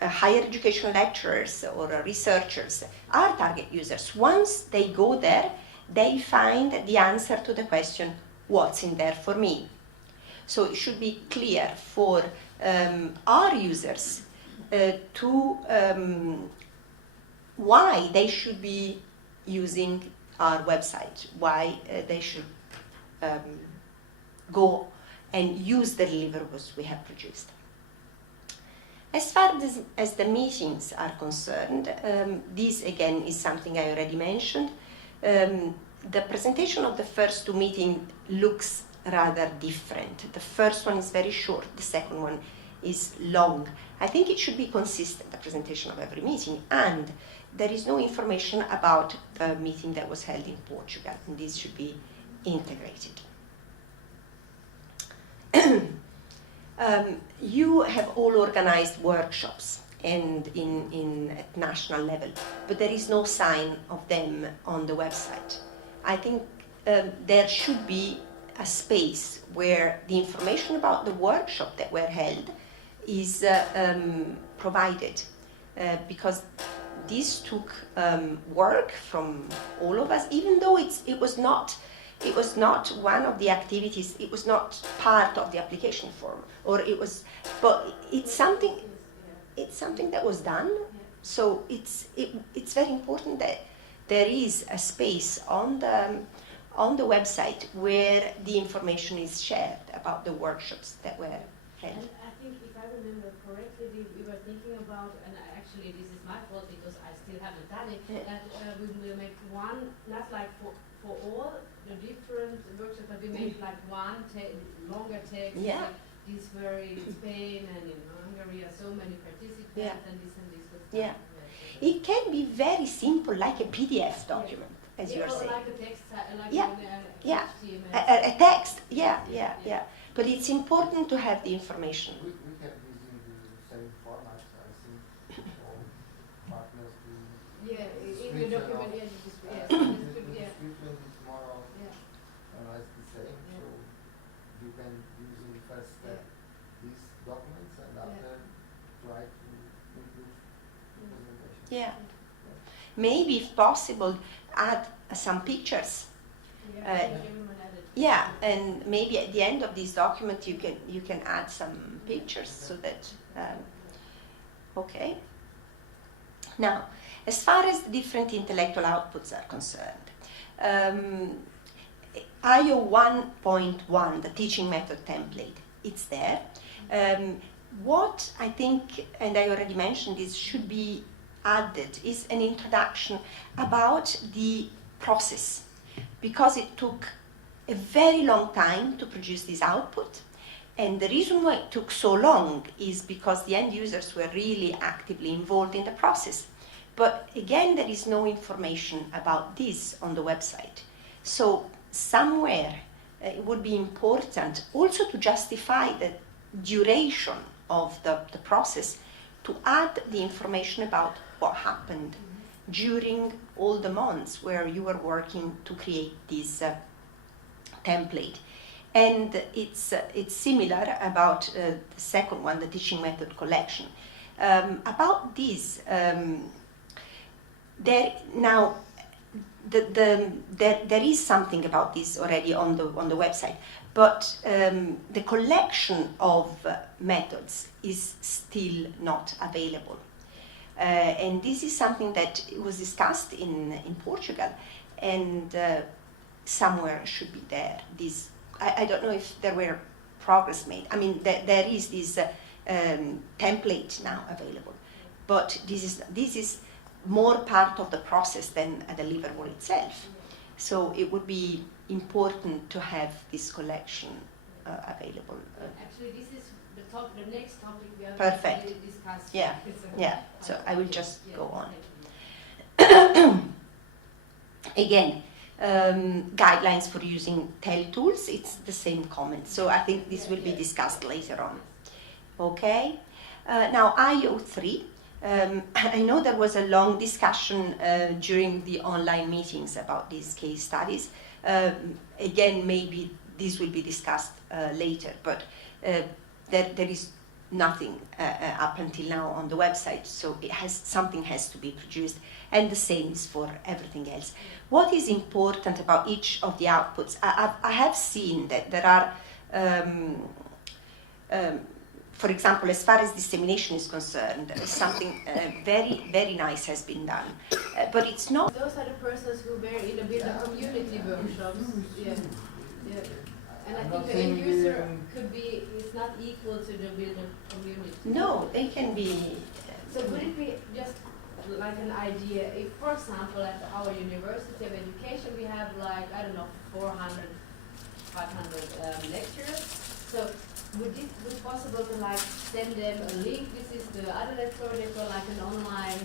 higher education lecturers or researchers are target users. Once they go there, they find the answer to the question, what's in there for me? So it should be clear for our users to why they should be using our website, why they should go and use the deliverables we have produced. As far as the meetings are concerned, this again is something I already mentioned. The presentation of the first two meetings looks rather different. The first one is very short, the second one is long. I think it should be consistent, the presentation of every meeting, and there is no information about the meeting that was held in Portugal, and this should be integrated. You have all organized workshops and at national level, but there is no sign of them on the website. I think there should be a space where the information about the workshop that were held is provided, because this took work from all of us, even though it was not one of the activities, it was not part of the application form, but it's something that was done. So it's very important that there is a space on the website where the information is shared about the workshops that were held. And I think if I remember correctly, we were thinking about, and actually this is my fault because I still haven't done it, that we will make one, not like for all the different workshops, but we make like one longer text. Yeah. Like this were in Spain and in Hungary are so many participants, Yeah. and this. Yeah. It can be very simple, like a PDF document, as you are or saying. like a text, like Yeah. Yeah. HTML. A text, yeah. But it's important to have the information. We have using the same format, I think, all partners do. Yeah, in the document, yeah, The description is more or less the same, so you can use in the first step these documents and after try to improve the presentation. Yeah. Maybe, if possible, add some pictures. Yeah, and maybe at the end of this document you can add some pictures so that okay. Now, as far as different intellectual outputs are concerned, IO 1.1, the teaching method template, it's there. What I think, and I already mentioned this, should be added is an introduction about the process, because it took a very long time to produce this output, and the reason why it took so long is because the end users were really actively involved in the process. But again, there is no information about this on the website. So somewhere it would be important also to justify the duration of the process, to add the information about what happened during all the months where you were working to create this template. And it's similar about the second one, the teaching method collection. About this, there is something about this already on the website, but the collection of methods is still not available. And this is something that was discussed in Portugal, and somewhere should be there. This I don't know if there were progress made. I mean, there is this template now available, but this is more part of the process than a deliverable itself. So it would be important to have this collection available. Actually, this is the next topic we are Perfect. going to discuss. Yeah. So I will just go on. Again, guidelines for using tele-tools, it's the same comment. So I think this will be discussed later on. Okay. Now IO3, I know there was a long discussion during the online meetings about these case studies. Again, maybe this will be discussed later, but there is nothing up until now on the website, so something has to be produced, and the same is for everything else. What is important about each of the outputs? I have seen that there are for example, as far as dissemination is concerned, something very, very nice has been done. But it's not... Those are the persons who were in the builder community workshops. Yeah. Yeah. And I think the end user could be, is not equal to the builder community. No, they can be... So would it be just like an idea, if for example at our University of Education we have like, I don't know, 400, 500 lecturers. So would it be possible to like send them a link? This is the AduLeT project, or like an online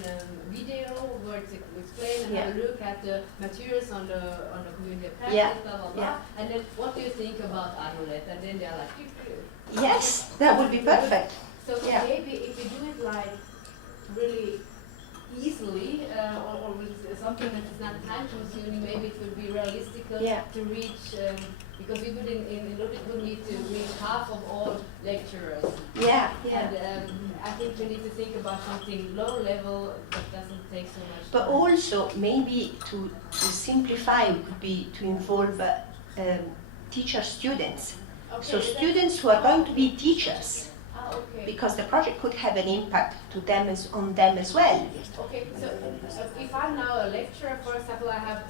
video where to explain and have a look at the materials on the community of practice, blah blah blah. And then what do you think about AduLeT? And then they're like, yes, that would be perfect. So maybe if you do it like really easily, or with something that is not time consuming, maybe it would be realistic to reach. Because we would in Ludwigsburg need to reach half of all lecturers. And I think we need to think about something low level that doesn't take so much But time. also, maybe to simplify would be to involve teacher students. Okay, So students who are going to be teachers, okay. because the project could have an impact to them on them as well. Okay, so if I'm now a lecturer, for example, I have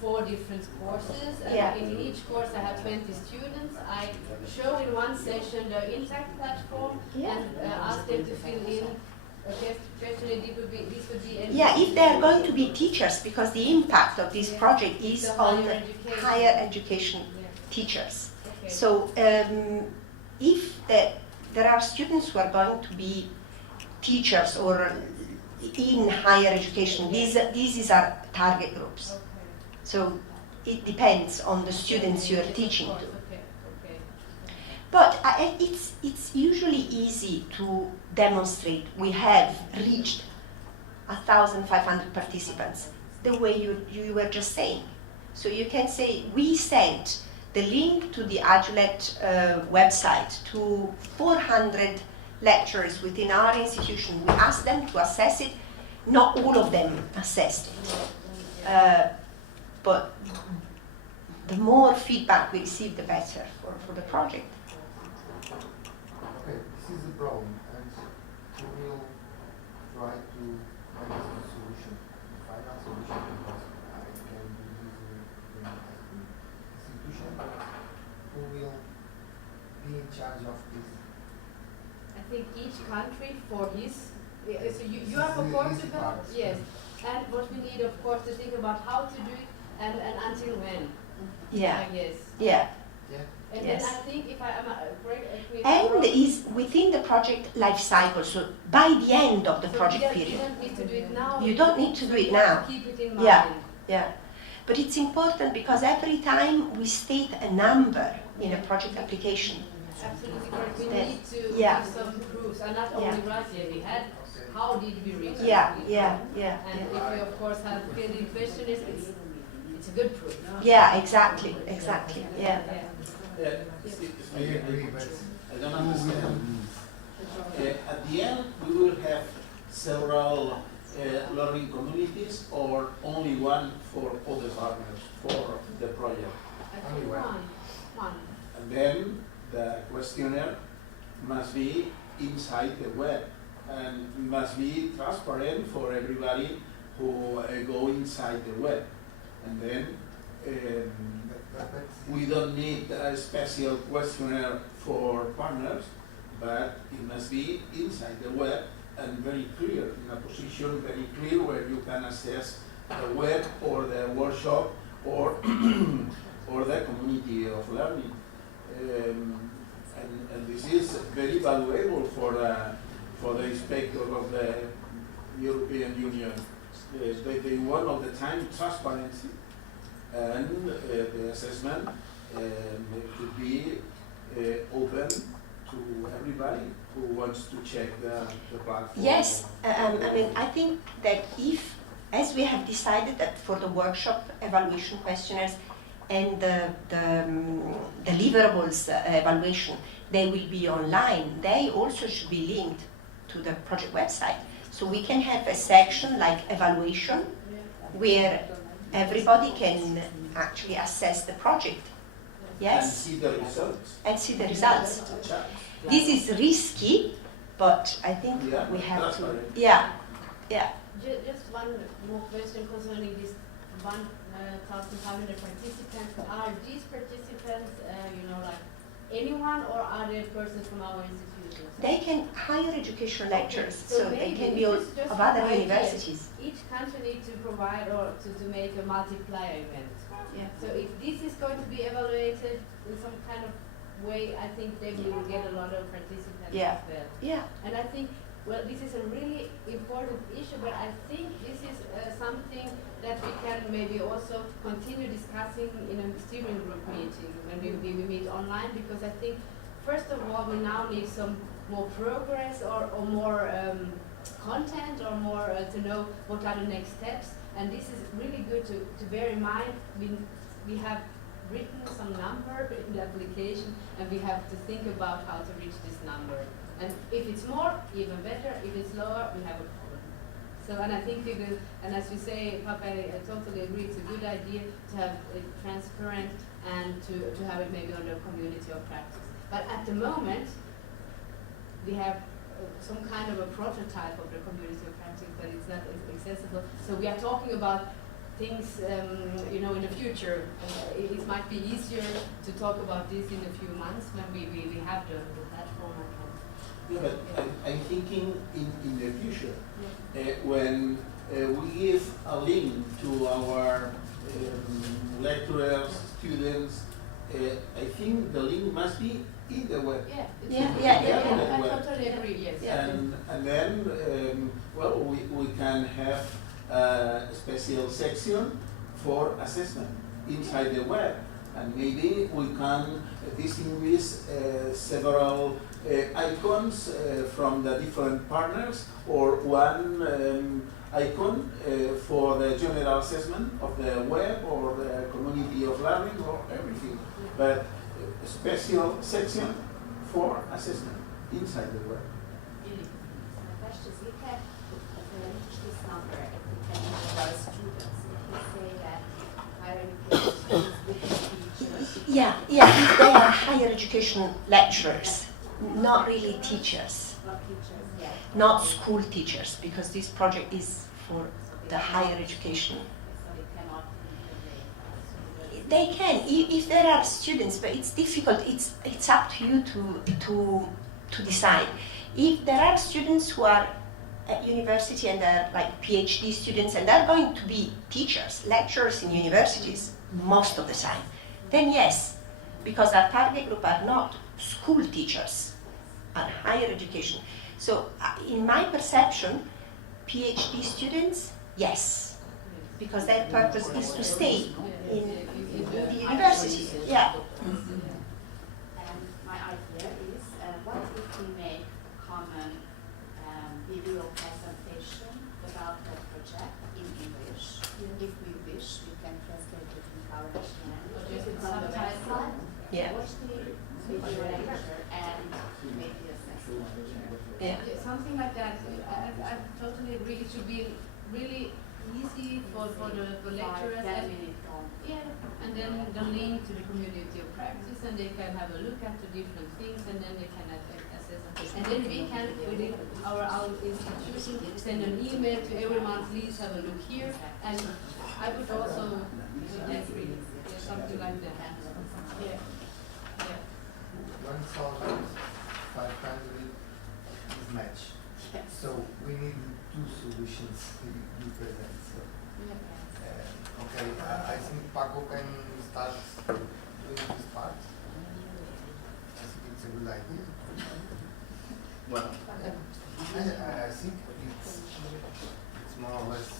4 different courses, and in each course I have 20 students. I show in one session the Intact platform and ask them to fill in a questionnaire. This would be if they are going to be teachers, because the impact of this project is on the higher education teachers. Okay. So if there are students who are going to be teachers or in higher education, these is our target groups. Okay. So it depends on the students you are teaching to. Okay. But it's usually easy to demonstrate. We have reached 1,500 participants, the way you were just saying. So you can say, we sent the link to the AduLeT website to 400 lecturers within our institution. We asked them to assess it. Not all of them assessed it. But the more feedback we receive, the better for the project. Okay, this is the problem, and we will try to find a solution, the final solution, because I can do this in the institution, but who will be in charge of this? I think each country for his. So you are for Portugal, yes. And what we need, of course, to think about how to do it and until when. I guess. And then I think if I am correct, and is within the project life cycle. So by the end of the project period. You don't need to do it now. You don't need to do it now. Keep it in mind. But it's important because every time we state a number in a project application. Absolutely correct. We need to give some proofs, and not only Russia. We had how did we reach? And if we of course have filled in questionnaires, it's a good proof. Exactly. I agree, but I don't understand. At the end, we will have several learning communities, or only one for other partners for the project. I think one. And then the questionnaire must be inside the web and must be transparent for everybody who go inside the web. And then we don't need a special questionnaire for partners, but it must be inside the web and very clear, in a position very clear where you can access the web or the workshop or or the community of learning. And this is very valuable for the inspector of the European Union. They want all the time transparency, and the assessment could be open to everybody who wants to check the platform? Yes, I mean, I think that if, as we have decided that for the workshop evaluation questionnaires and the deliverables evaluation, they will be online, they also should be linked to the project website. So we can have a section like evaluation where everybody can actually assess the project. Yes? And see the results. And see the results. Check. This is risky, but I think Yeah, we have to. transparent. Yeah, yeah. Just one more question concerning this 1,500 participants. Are these participants, like anyone, or are they persons from our institutions? They can higher education lecturers, So so they maybe can be this is just of an other idea. universities. Each country needs to provide or to make a multiplier event. Yeah. So if this is going to be evaluated in some kind of way, I think then we will get a lot of participants Yeah. as well. Yeah. And I think, well, this is a really important issue, but I think this is something that we can maybe also continue discussing in a steering group meeting when we meet online, because I think, first of all, we now need some more progress or more content or more to know what are the next steps. And this is really good to bear in mind. We have written some number in the application, and we have to think about how to reach this number. And if it's more, even better. If it's lower, we have a problem. So, and I think we will, and as you say, Papa, I totally agree, it's a good idea to have it transparent and to have it maybe under community of practice. But at the moment, we have some kind of a prototype of the community of practice, but it's not accessible. So we are talking about things, in the future. It might be easier to talk about this in a few months when we have the platform. Yeah, but I'm thinking in the future, when we give a link to our lecturers, students, I think the link must be in the web. I totally agree, yes. And then, we can have a special section for assessment inside the web. And maybe we can distinguish several icons from the different partners, or one icon for the general assessment of the web or the community of learning or everything. But a special section for assessment inside the web. My question is, we can reach this number if we can use our students. If we say that higher education is with teachers. Yeah, if they are higher education lecturers, not really teachers, Not teachers, yeah. not school teachers, because this project is for the higher education. So they cannot integrate. They can, if there are students, but it's difficult. It's up to you to decide. If there are students who are at university and they're like PhD students and they're going to be teachers, lecturers in universities most of the time, then yes, because our target group are not school teachers, are higher education. So in my perception, PhD students, yes, because their purpose is to stay in the university. Yeah. And my idea is, what if we make common video presentation about the project in English? If we wish, we can translate it in our national language. It's on the website. Yeah. Watch the video lecture and make the assessment. Yeah. Something like that. I totally agree. It should be really easy for the lecturers. 10 minutes long. Yeah, and then the link to the community of practice, and they can have a look at the different things, and then they can assess them. And then we can, within our institution, send an email to everyone, please have a look here. And I would also agree. Something like that. Yeah. 1,500 is match. So we need two solutions you present. So, okay, I think Paco can start doing this part. I think it's a good idea. Well, I think it's more or less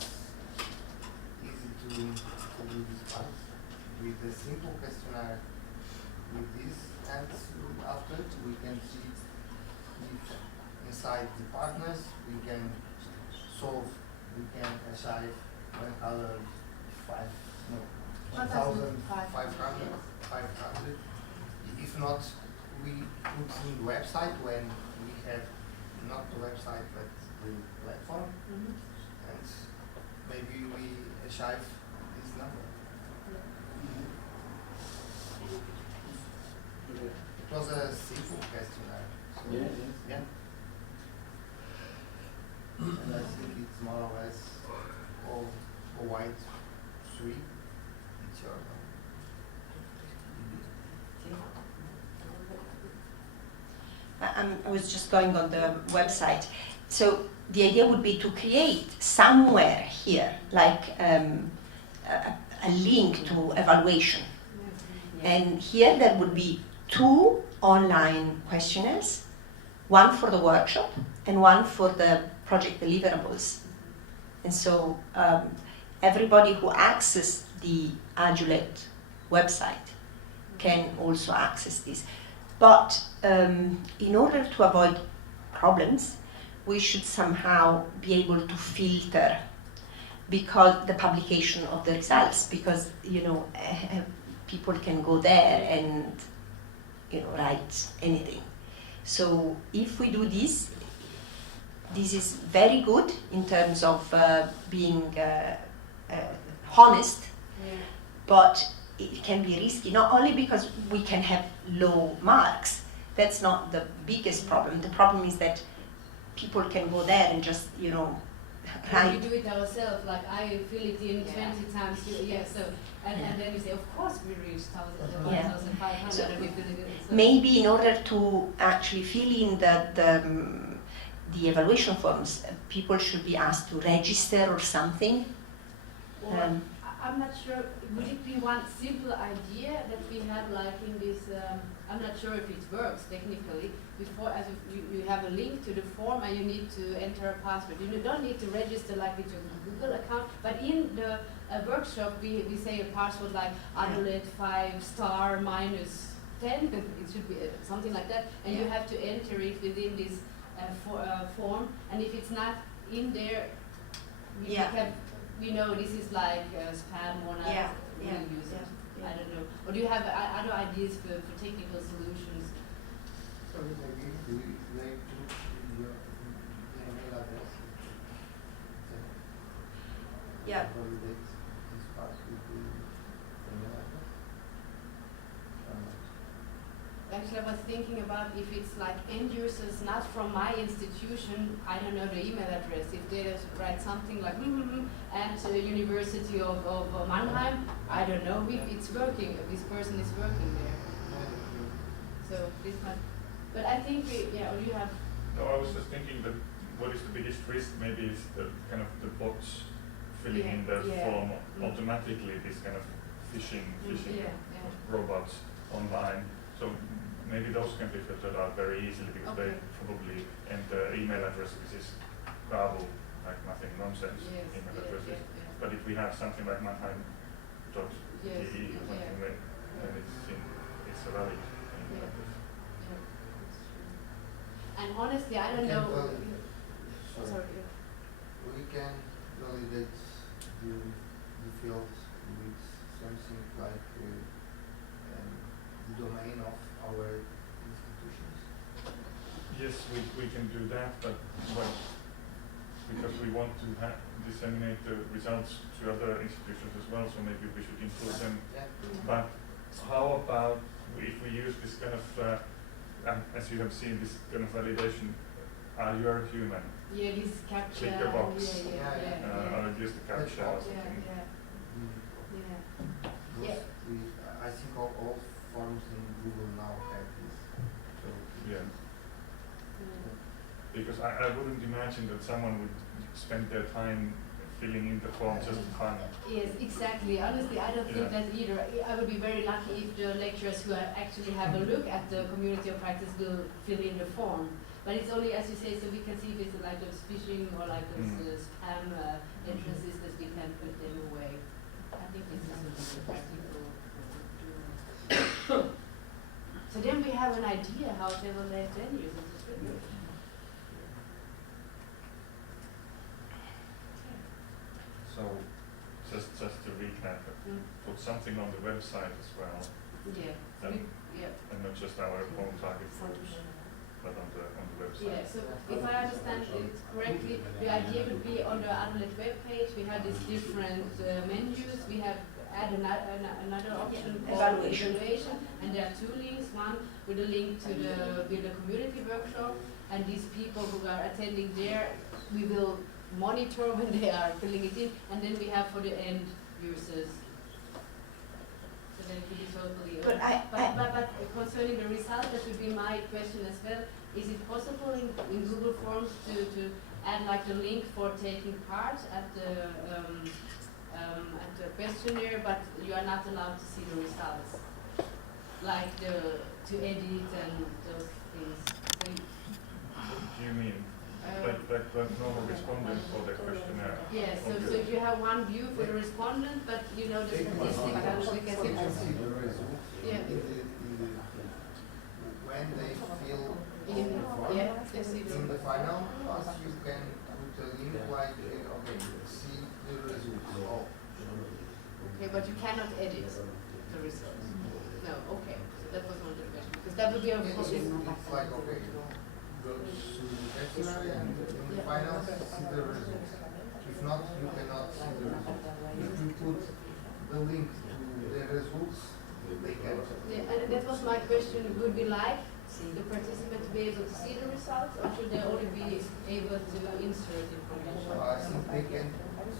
easy to do this part with a simple questionnaire with this, and after we can see if inside the partners we can solve, we can achieve 1,500. If not, we put in the website when we have not the website but the platform, and maybe we achieve this number. It was a simple questionnaire. So yeah. And I think it's more or less all white 3. It's your I was just going on the website. So the idea would be to create somewhere here, like a link to evaluation. And here there would be 2 online questionnaires, one for the workshop and one for the project deliverables. And so everybody who accesses the AduLeT website can also access this. But in order to avoid problems, we should somehow be able to filter because the publication of the results, because people can go there and write anything. So if we do this, this is very good in terms of being honest, but it can be risky, not only because we can have low marks. That's not the biggest problem. The problem is that people can go there and just, write. We do it ourselves, like I fill it in 20 times, and then we say, of course we reached 1,500. So and we fill it in. So maybe in order to actually fill in the evaluation forms, people should be asked to register or something. I'm not sure, would it be one simple idea that we have like in this, I'm not sure if it works technically, before as you have a link to the form and you need to enter a password. You don't need to register like with your Google account, but in the workshop we say a password like AduLeT 5* -10, it should be something like that, and you have to enter it within this form, and if it's not in there, we know this is like spam or not, we'll use it. I don't know. Or do you have other ideas for technical solutions? Sorry, maybe do they put your email address? Yeah. Validate this part with the email address? Actually, I was thinking about if it's like end users, not from my institution, I don't know the email address. If they just write something like at University of Mannheim, I don't know if it's working, if this person is working there. So this might, but I think or you have. No, I was just thinking that what is the biggest risk? Maybe it's the kind of the bots filling in the form automatically. This kind of phishing robots online. So maybe those can be filtered out very easily because they probably enter email address which is garble, like nothing nonsense email addresses. But if we have something like Mannheim.de or something, then it's a valid email address. And honestly, I don't know. Sorry. We can validate the field with something like the domain of our institutions. Yes, we can do that, but because we want to disseminate the results to other institutions as well, so maybe we should include them. But how about if we use this kind of, as you have seen, this kind of validation, you are human. Yeah, this captcha. Click the box. Or use the captcha or something. I think all forms in Google now have this. So because I wouldn't imagine that someone would spend their time filling in the form just for fun. Yes, exactly. Honestly, I don't think that either. I would be very lucky if the lecturers who actually have a look at the community of practice will fill in the form. But it's only, as you say, so we can see if it's like those phishing or like those spam entrances that we can put them away. I think this is a practical. have an idea how they will let venues in this video. So, just to recap, put something on the website as well, Yeah. and not just our own target groups, but on the website. Yeah, so if I understand it correctly, the idea would be on the AduLeT webpage, we have these different menus, we have add another option called Evaluation. and there are two links, one with a link to the Builder Community Workshop, and these people who are attending there, we will monitor when they are filling it in, and then we have for the end users. So then it could be totally but concerning the result, that would be my question as well. Is it possible in Google Forms to add like the link for taking part at the questionnaire, but you are not allowed to see the results, like to edit and those things? So Do you mean like normal respondent for the questionnaire? yeah, so if you have one view for the respondent, but you know the statistics, and we can They can see. see the results Yeah. when they fill In, the form. yeah, they see In the. the final task, you can put a link like, okay, see the results. Oh. Okay, but you cannot edit the results. No, okay. So that was one of the questions, because that would be a It's problem. like, okay, go to the questionnaire and in the final, see the results. If not, you cannot see the results. If you put the link to the results, they can. Yeah, and that was my question. Would we like the participant to be able to see the results, or should they only be able to insert information? I think they can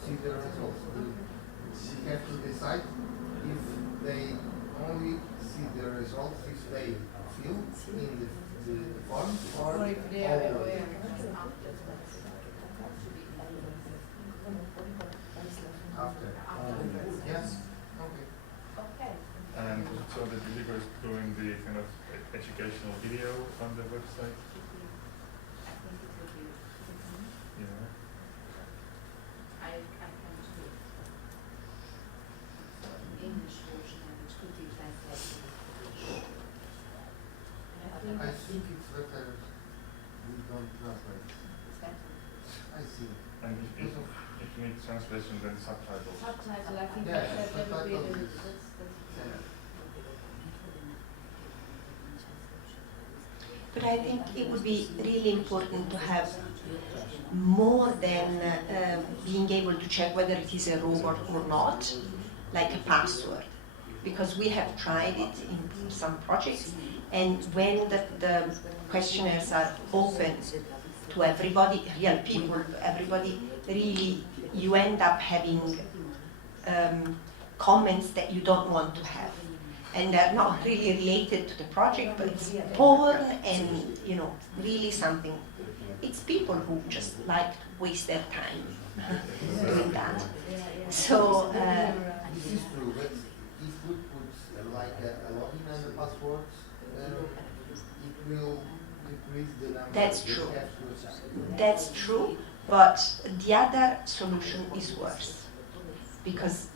see the results. You have to decide if they only see the results if they fill in the form or Or if they are all. aware. After. Yes. Okay. Okay. And so the Ildikó is doing the kind of educational video on the website. I think it will be, Yeah. I can do it. English version and it could be translated into English. I think it's better we don't translate. It's better. I see. And if you need translation, then subtitles. Subtitle, I think Yeah, that would be subtitles the. is- But I think it would be really important to have more than being able to check whether it is a robot or not, like a password. Because we have tried it in some projects, and when the questionnaires are open to everybody, real people, everybody, really, you end up having comments that you don't want to have. And they're not really related to the project, but it's porn and, you know, really something. It's people who just like to waste their time doing that. So, This is true, but if we put like a login and a password, it will decrease the number. That's that true. have to accept. that's true, but the other solution is worse. Because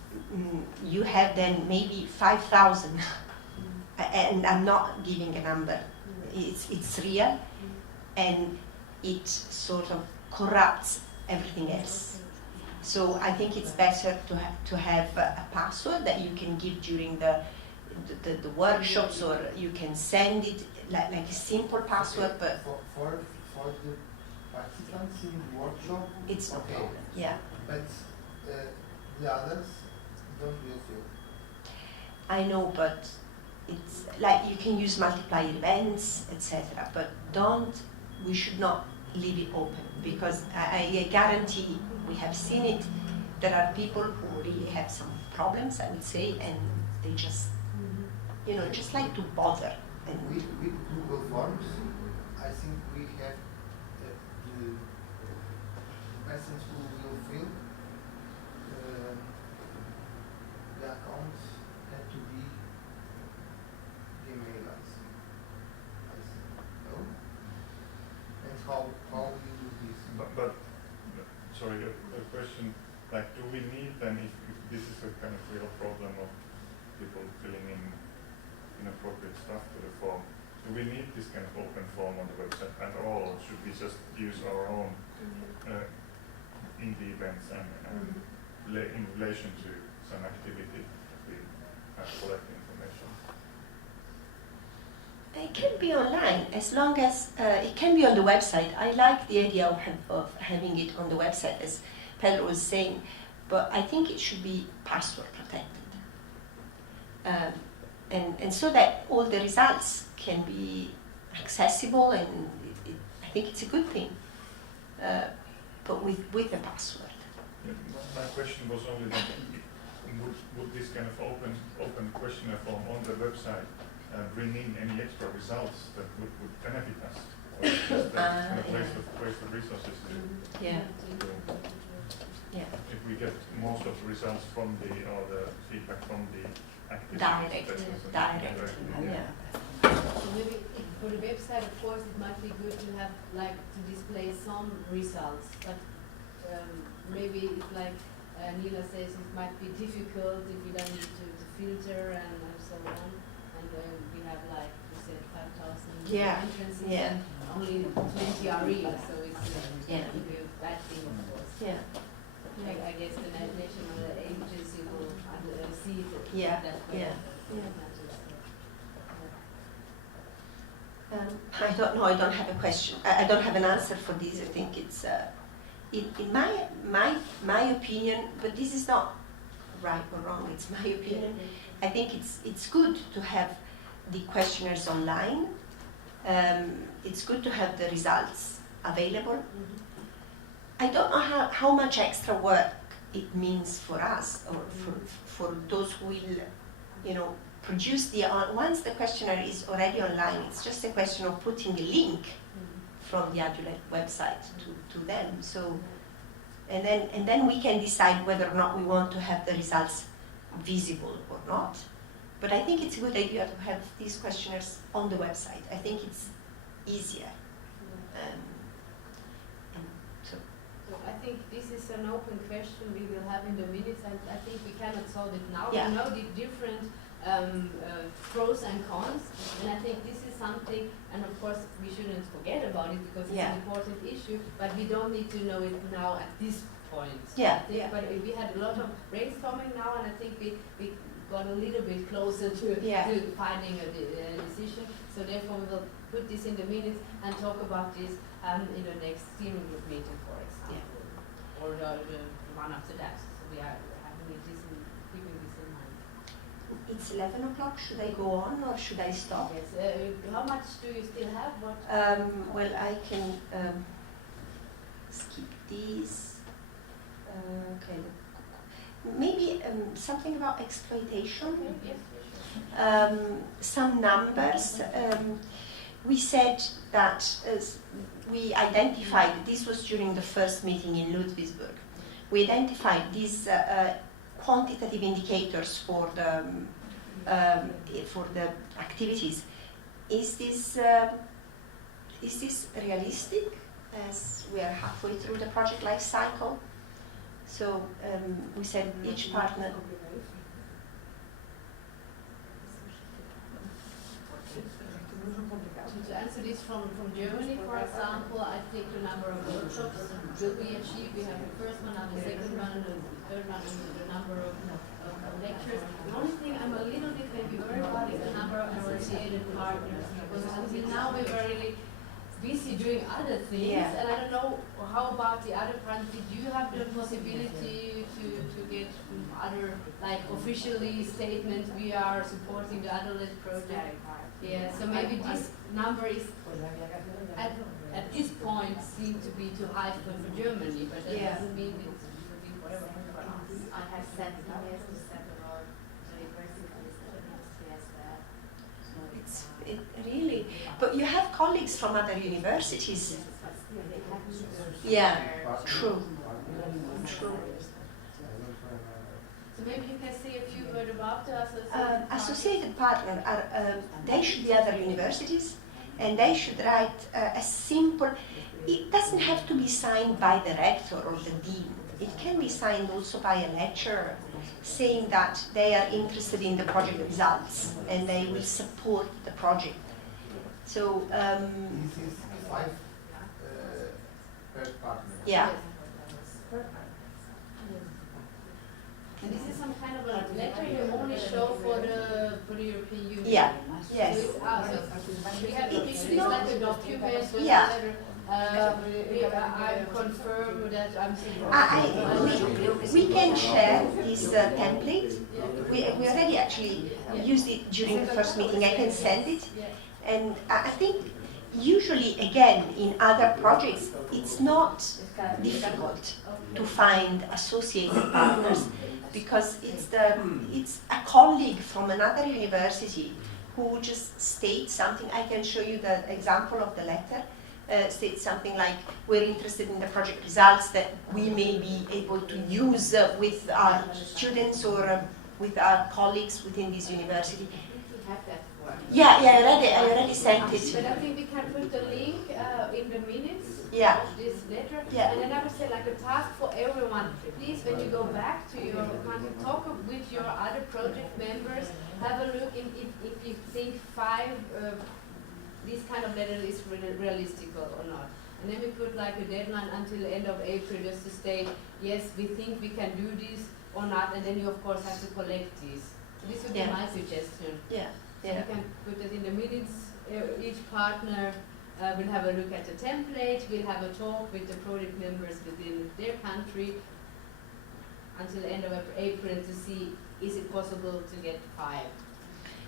you have then maybe 5,000, and I'm not giving a number, it's real, and it sort of corrupts everything else. So I think it's better to have a password that you can give during the workshops, or you can send it like a simple password, but For the participants in the workshop, it's no okay. problem. Yeah, But the others don't use you. I know, but it's like you can use multiplier events, etc. But we should not leave it open, because I guarantee we have seen it. There are people who really have some problems, I would say, and they just, you know, just like to bother. And With Google Forms, I think we have the persons who will fill the accounts have to be Gmail, I think. No? And how we do this? But sorry, a question, like, do we need then, if this is a kind of real problem of people filling in inappropriate stuff to the form, do we need this kind of open form on the website at all, or should we just use our own in the events and in relation to some activity that we have collected information? It can be online as long as it can be on the website. I like the idea of having it on the website, as Pedro was saying, but I think it should be password protected. And so that all the results can be accessible, and I think it's a good thing, but with a password. Yeah, my question was only that would this kind of open questionnaire form on the website bring in any extra results that would benefit us? Or is just kind of waste of resources to Yeah. Yeah. if we get most of the results from the feedback from the activities. Direct. Yeah. So maybe for the website, of course, it might be good to have like to display some results, but maybe it's like Niila says, it might be difficult if we don't need to filter and so on, and we have like you said 5,000 entrances and only 20 are real, so it's it could be a bad thing, of course. Yeah. I guess the national agency will see it Yeah. that way. Yeah. Yeah. I don't know. I don't have a question. I don't have an answer for this. I think it's in my opinion, but this is not right or wrong. It's my opinion. I think it's good to have the questionnaires online. It's good to have the results available. I don't know how much extra work it means for us or for those who will, produce once the questionnaire is already online. It's just a question of putting a link from the AduLeT website to them. So, and then we can decide whether or not we want to have the results visible or not. But I think it's a good idea to have these questionnaires on the website. I think it's easier. So I think this is an open question we will have in the minutes, and I think we cannot solve it now. Yeah. We know the different pros and cons, and I think this is something, and of course we shouldn't forget about it because it's an important issue, but we don't need to know it now at this point. Yeah. But we had a lot of brainstorming now, and I think we got a little bit closer to finding a decision. So therefore we will put this in the minutes and talk about this in the next steering group meeting, for example, or the one after that. So we are having keeping this in mind. It's 11 o'clock. Should I go on or should I stop? Yes. How much do you still have? What? Well, I can skip these. Okay. Maybe something about exploitation. Yes, sure. Some numbers. We said that we identified, this was during the first meeting in Ludwigsburg, we identified these quantitative indicators for the activities. Is this realistic as we are halfway through the project life cycle? So we said each partner. To answer this from Germany, for example, I think the number of workshops will be achieved. We have the first one, and the second one, and the third one, and the number of lectures. The only thing I'm a little bit maybe worried about is the number of associated partners, because until now we were really busy doing other things, and I don't know how about the other part. Did you have the possibility to get other, like officially statements, we are supporting the AduLeT project? Yeah, so maybe this number is at this point seem to be too high for Germany, but that doesn't mean it will be forever. I have sent emails to several universities that It's really, but you have colleagues from other universities. Yeah, true. So maybe you can say a few words about the Associated partners are, they should be other universities, and they should write a simple, it doesn't have to be signed by the rector or the dean. It can be signed also by a lecturer, saying that they are interested in the project results and they will support the project. So, This is 5 per partner. yeah. And this is some kind of a letter you only show for the European Union. Yeah. Yes. So we have to picture this like a document with Yeah. a letter. I confirm that I'm we can share this template. We already actually used it during the first meeting. I can send it. And I think usually, again, in other projects, it's not difficult to find associated partners because it's a colleague from another university who just states something. I can show you the example of the letter. States something like, we're interested in the project results that we may be able to use with our students or with our colleagues within this university. We have that for. Yeah, I already sent it. But I think we can put the link in the minutes Yeah. of this letter. Yeah. And then I would say like a task for everyone. Please, when you go back to your talk with your other project members, have a look if you think 5 this kind of letter is realistic or not. And then we put like a deadline until the end of April just to state, yes, we think we can do this or not, and then you of course have to collect this. So this would be my suggestion. Yeah. So you can put it in the minutes. Each partner will have a look at the template, we'll have a talk with the project members within their country until the end of April to see is it possible to get 5.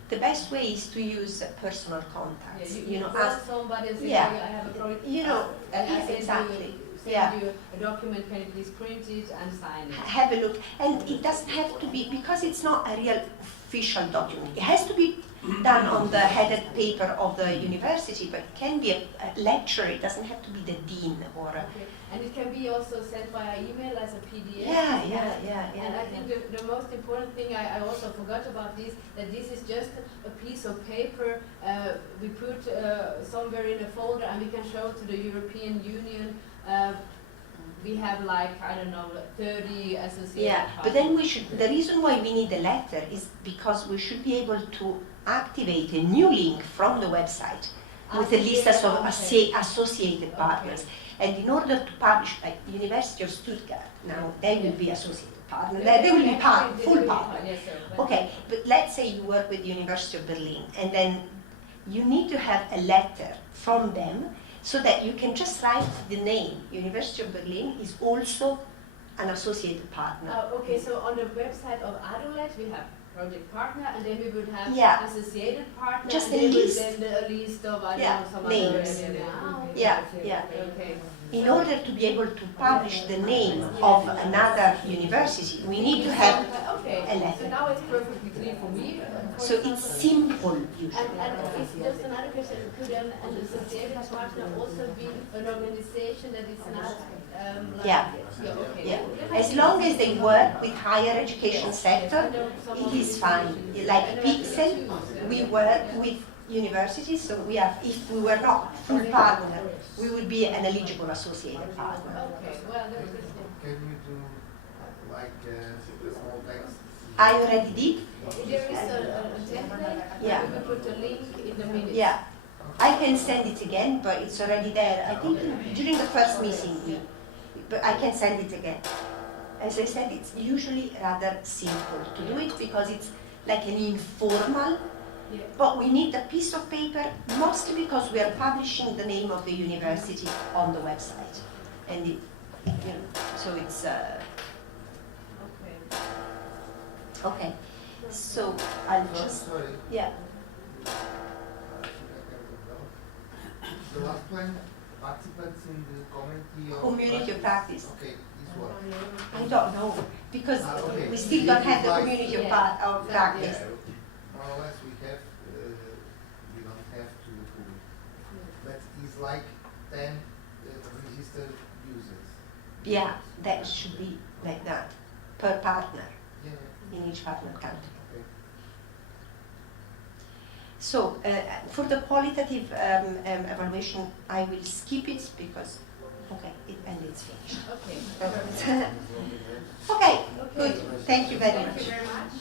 The best way is to use personal contacts. Yeah, you know, call somebody and say, yeah. "Oh, I have a project. You know, and I exactly. send you a document, can you please print it and sign it?" Have a look. And it doesn't have to be, because it's not a real official document. It has to be done on the headed paper of the university, but it can be a lecturer. It doesn't have to be the dean or a... Okay. And it can be also sent via email as a PDF. Yeah. And I think the most important thing, I also forgot about this, that this is just a piece of paper we put somewhere in a folder and we can show to the European Union. We have like, I don't know, 30 associated Yeah, but partners. then we should, the reason why we need a letter is because we should be able to activate a new link from the website with a list of associated partners. And in order to publish, like University of Stuttgart, now they will be associated partner, they will be full partner. Yes, sir. Okay, but let's say you work with the University of Berlin, and then you need to have a letter from them so that you can just write the name. University of Berlin is also an associated partner. Okay, so on the website of AduLeT we have project partner, and then we would have associated partner. Just and a list. Then a list of some names. Other Yeah. Okay. In order to be able to publish the name of another university, we need to have a So letter. now it's perfectly clear for me. So it's simple usually. And it's just another question, could an associated partner also be an organization that is not like Yeah. okay. Yeah. As long as they work with higher education sector, it is fine. Like Pixel, we work with universities, so we have, if we were not full partner, we would be an eligible associated partner. Okay, well, there is Can you do like small text? I already did. There is a template, Yeah. we will put a link in the minutes. Yeah. I can send it again, but it's already there. I think during the first meeting, but I can send it again. As I said, it's usually rather simple to do it because it's like an informal. Yeah. But we need a piece of paper, mostly because we are publishing the name of the university on the website, and so it's Okay. okay. So I'll just Sorry. yeah. The last one, participants in the community of Community of practice. Okay, this one. I don't know because Okay. we still don't have the Like- community of, Yeah. of practice. More or less we have, we don't have to do it. But it's like 10 registered users. Yeah, that should be like that per partner Yeah. in each partner country. Okay. So for the qualitative evaluation, I will skip it because and it's finished. Okay. Okay, Okay. good. Thank you very Thank much. you very much.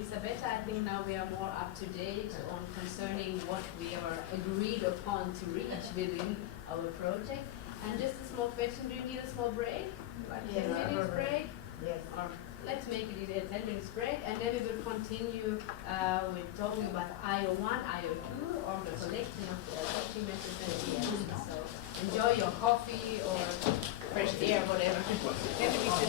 Elisabetta, I think now we are more up to date on concerning what we are agreed upon to reach within our project. And just a small question, do you need a small break? Like 10 minutes break? Yes. Or let's make it a 10 minutes break, and then we will continue with talking about IO1, IO2, or the collection of the documents and the So enjoy your coffee or fresh air, whatever. Then we should,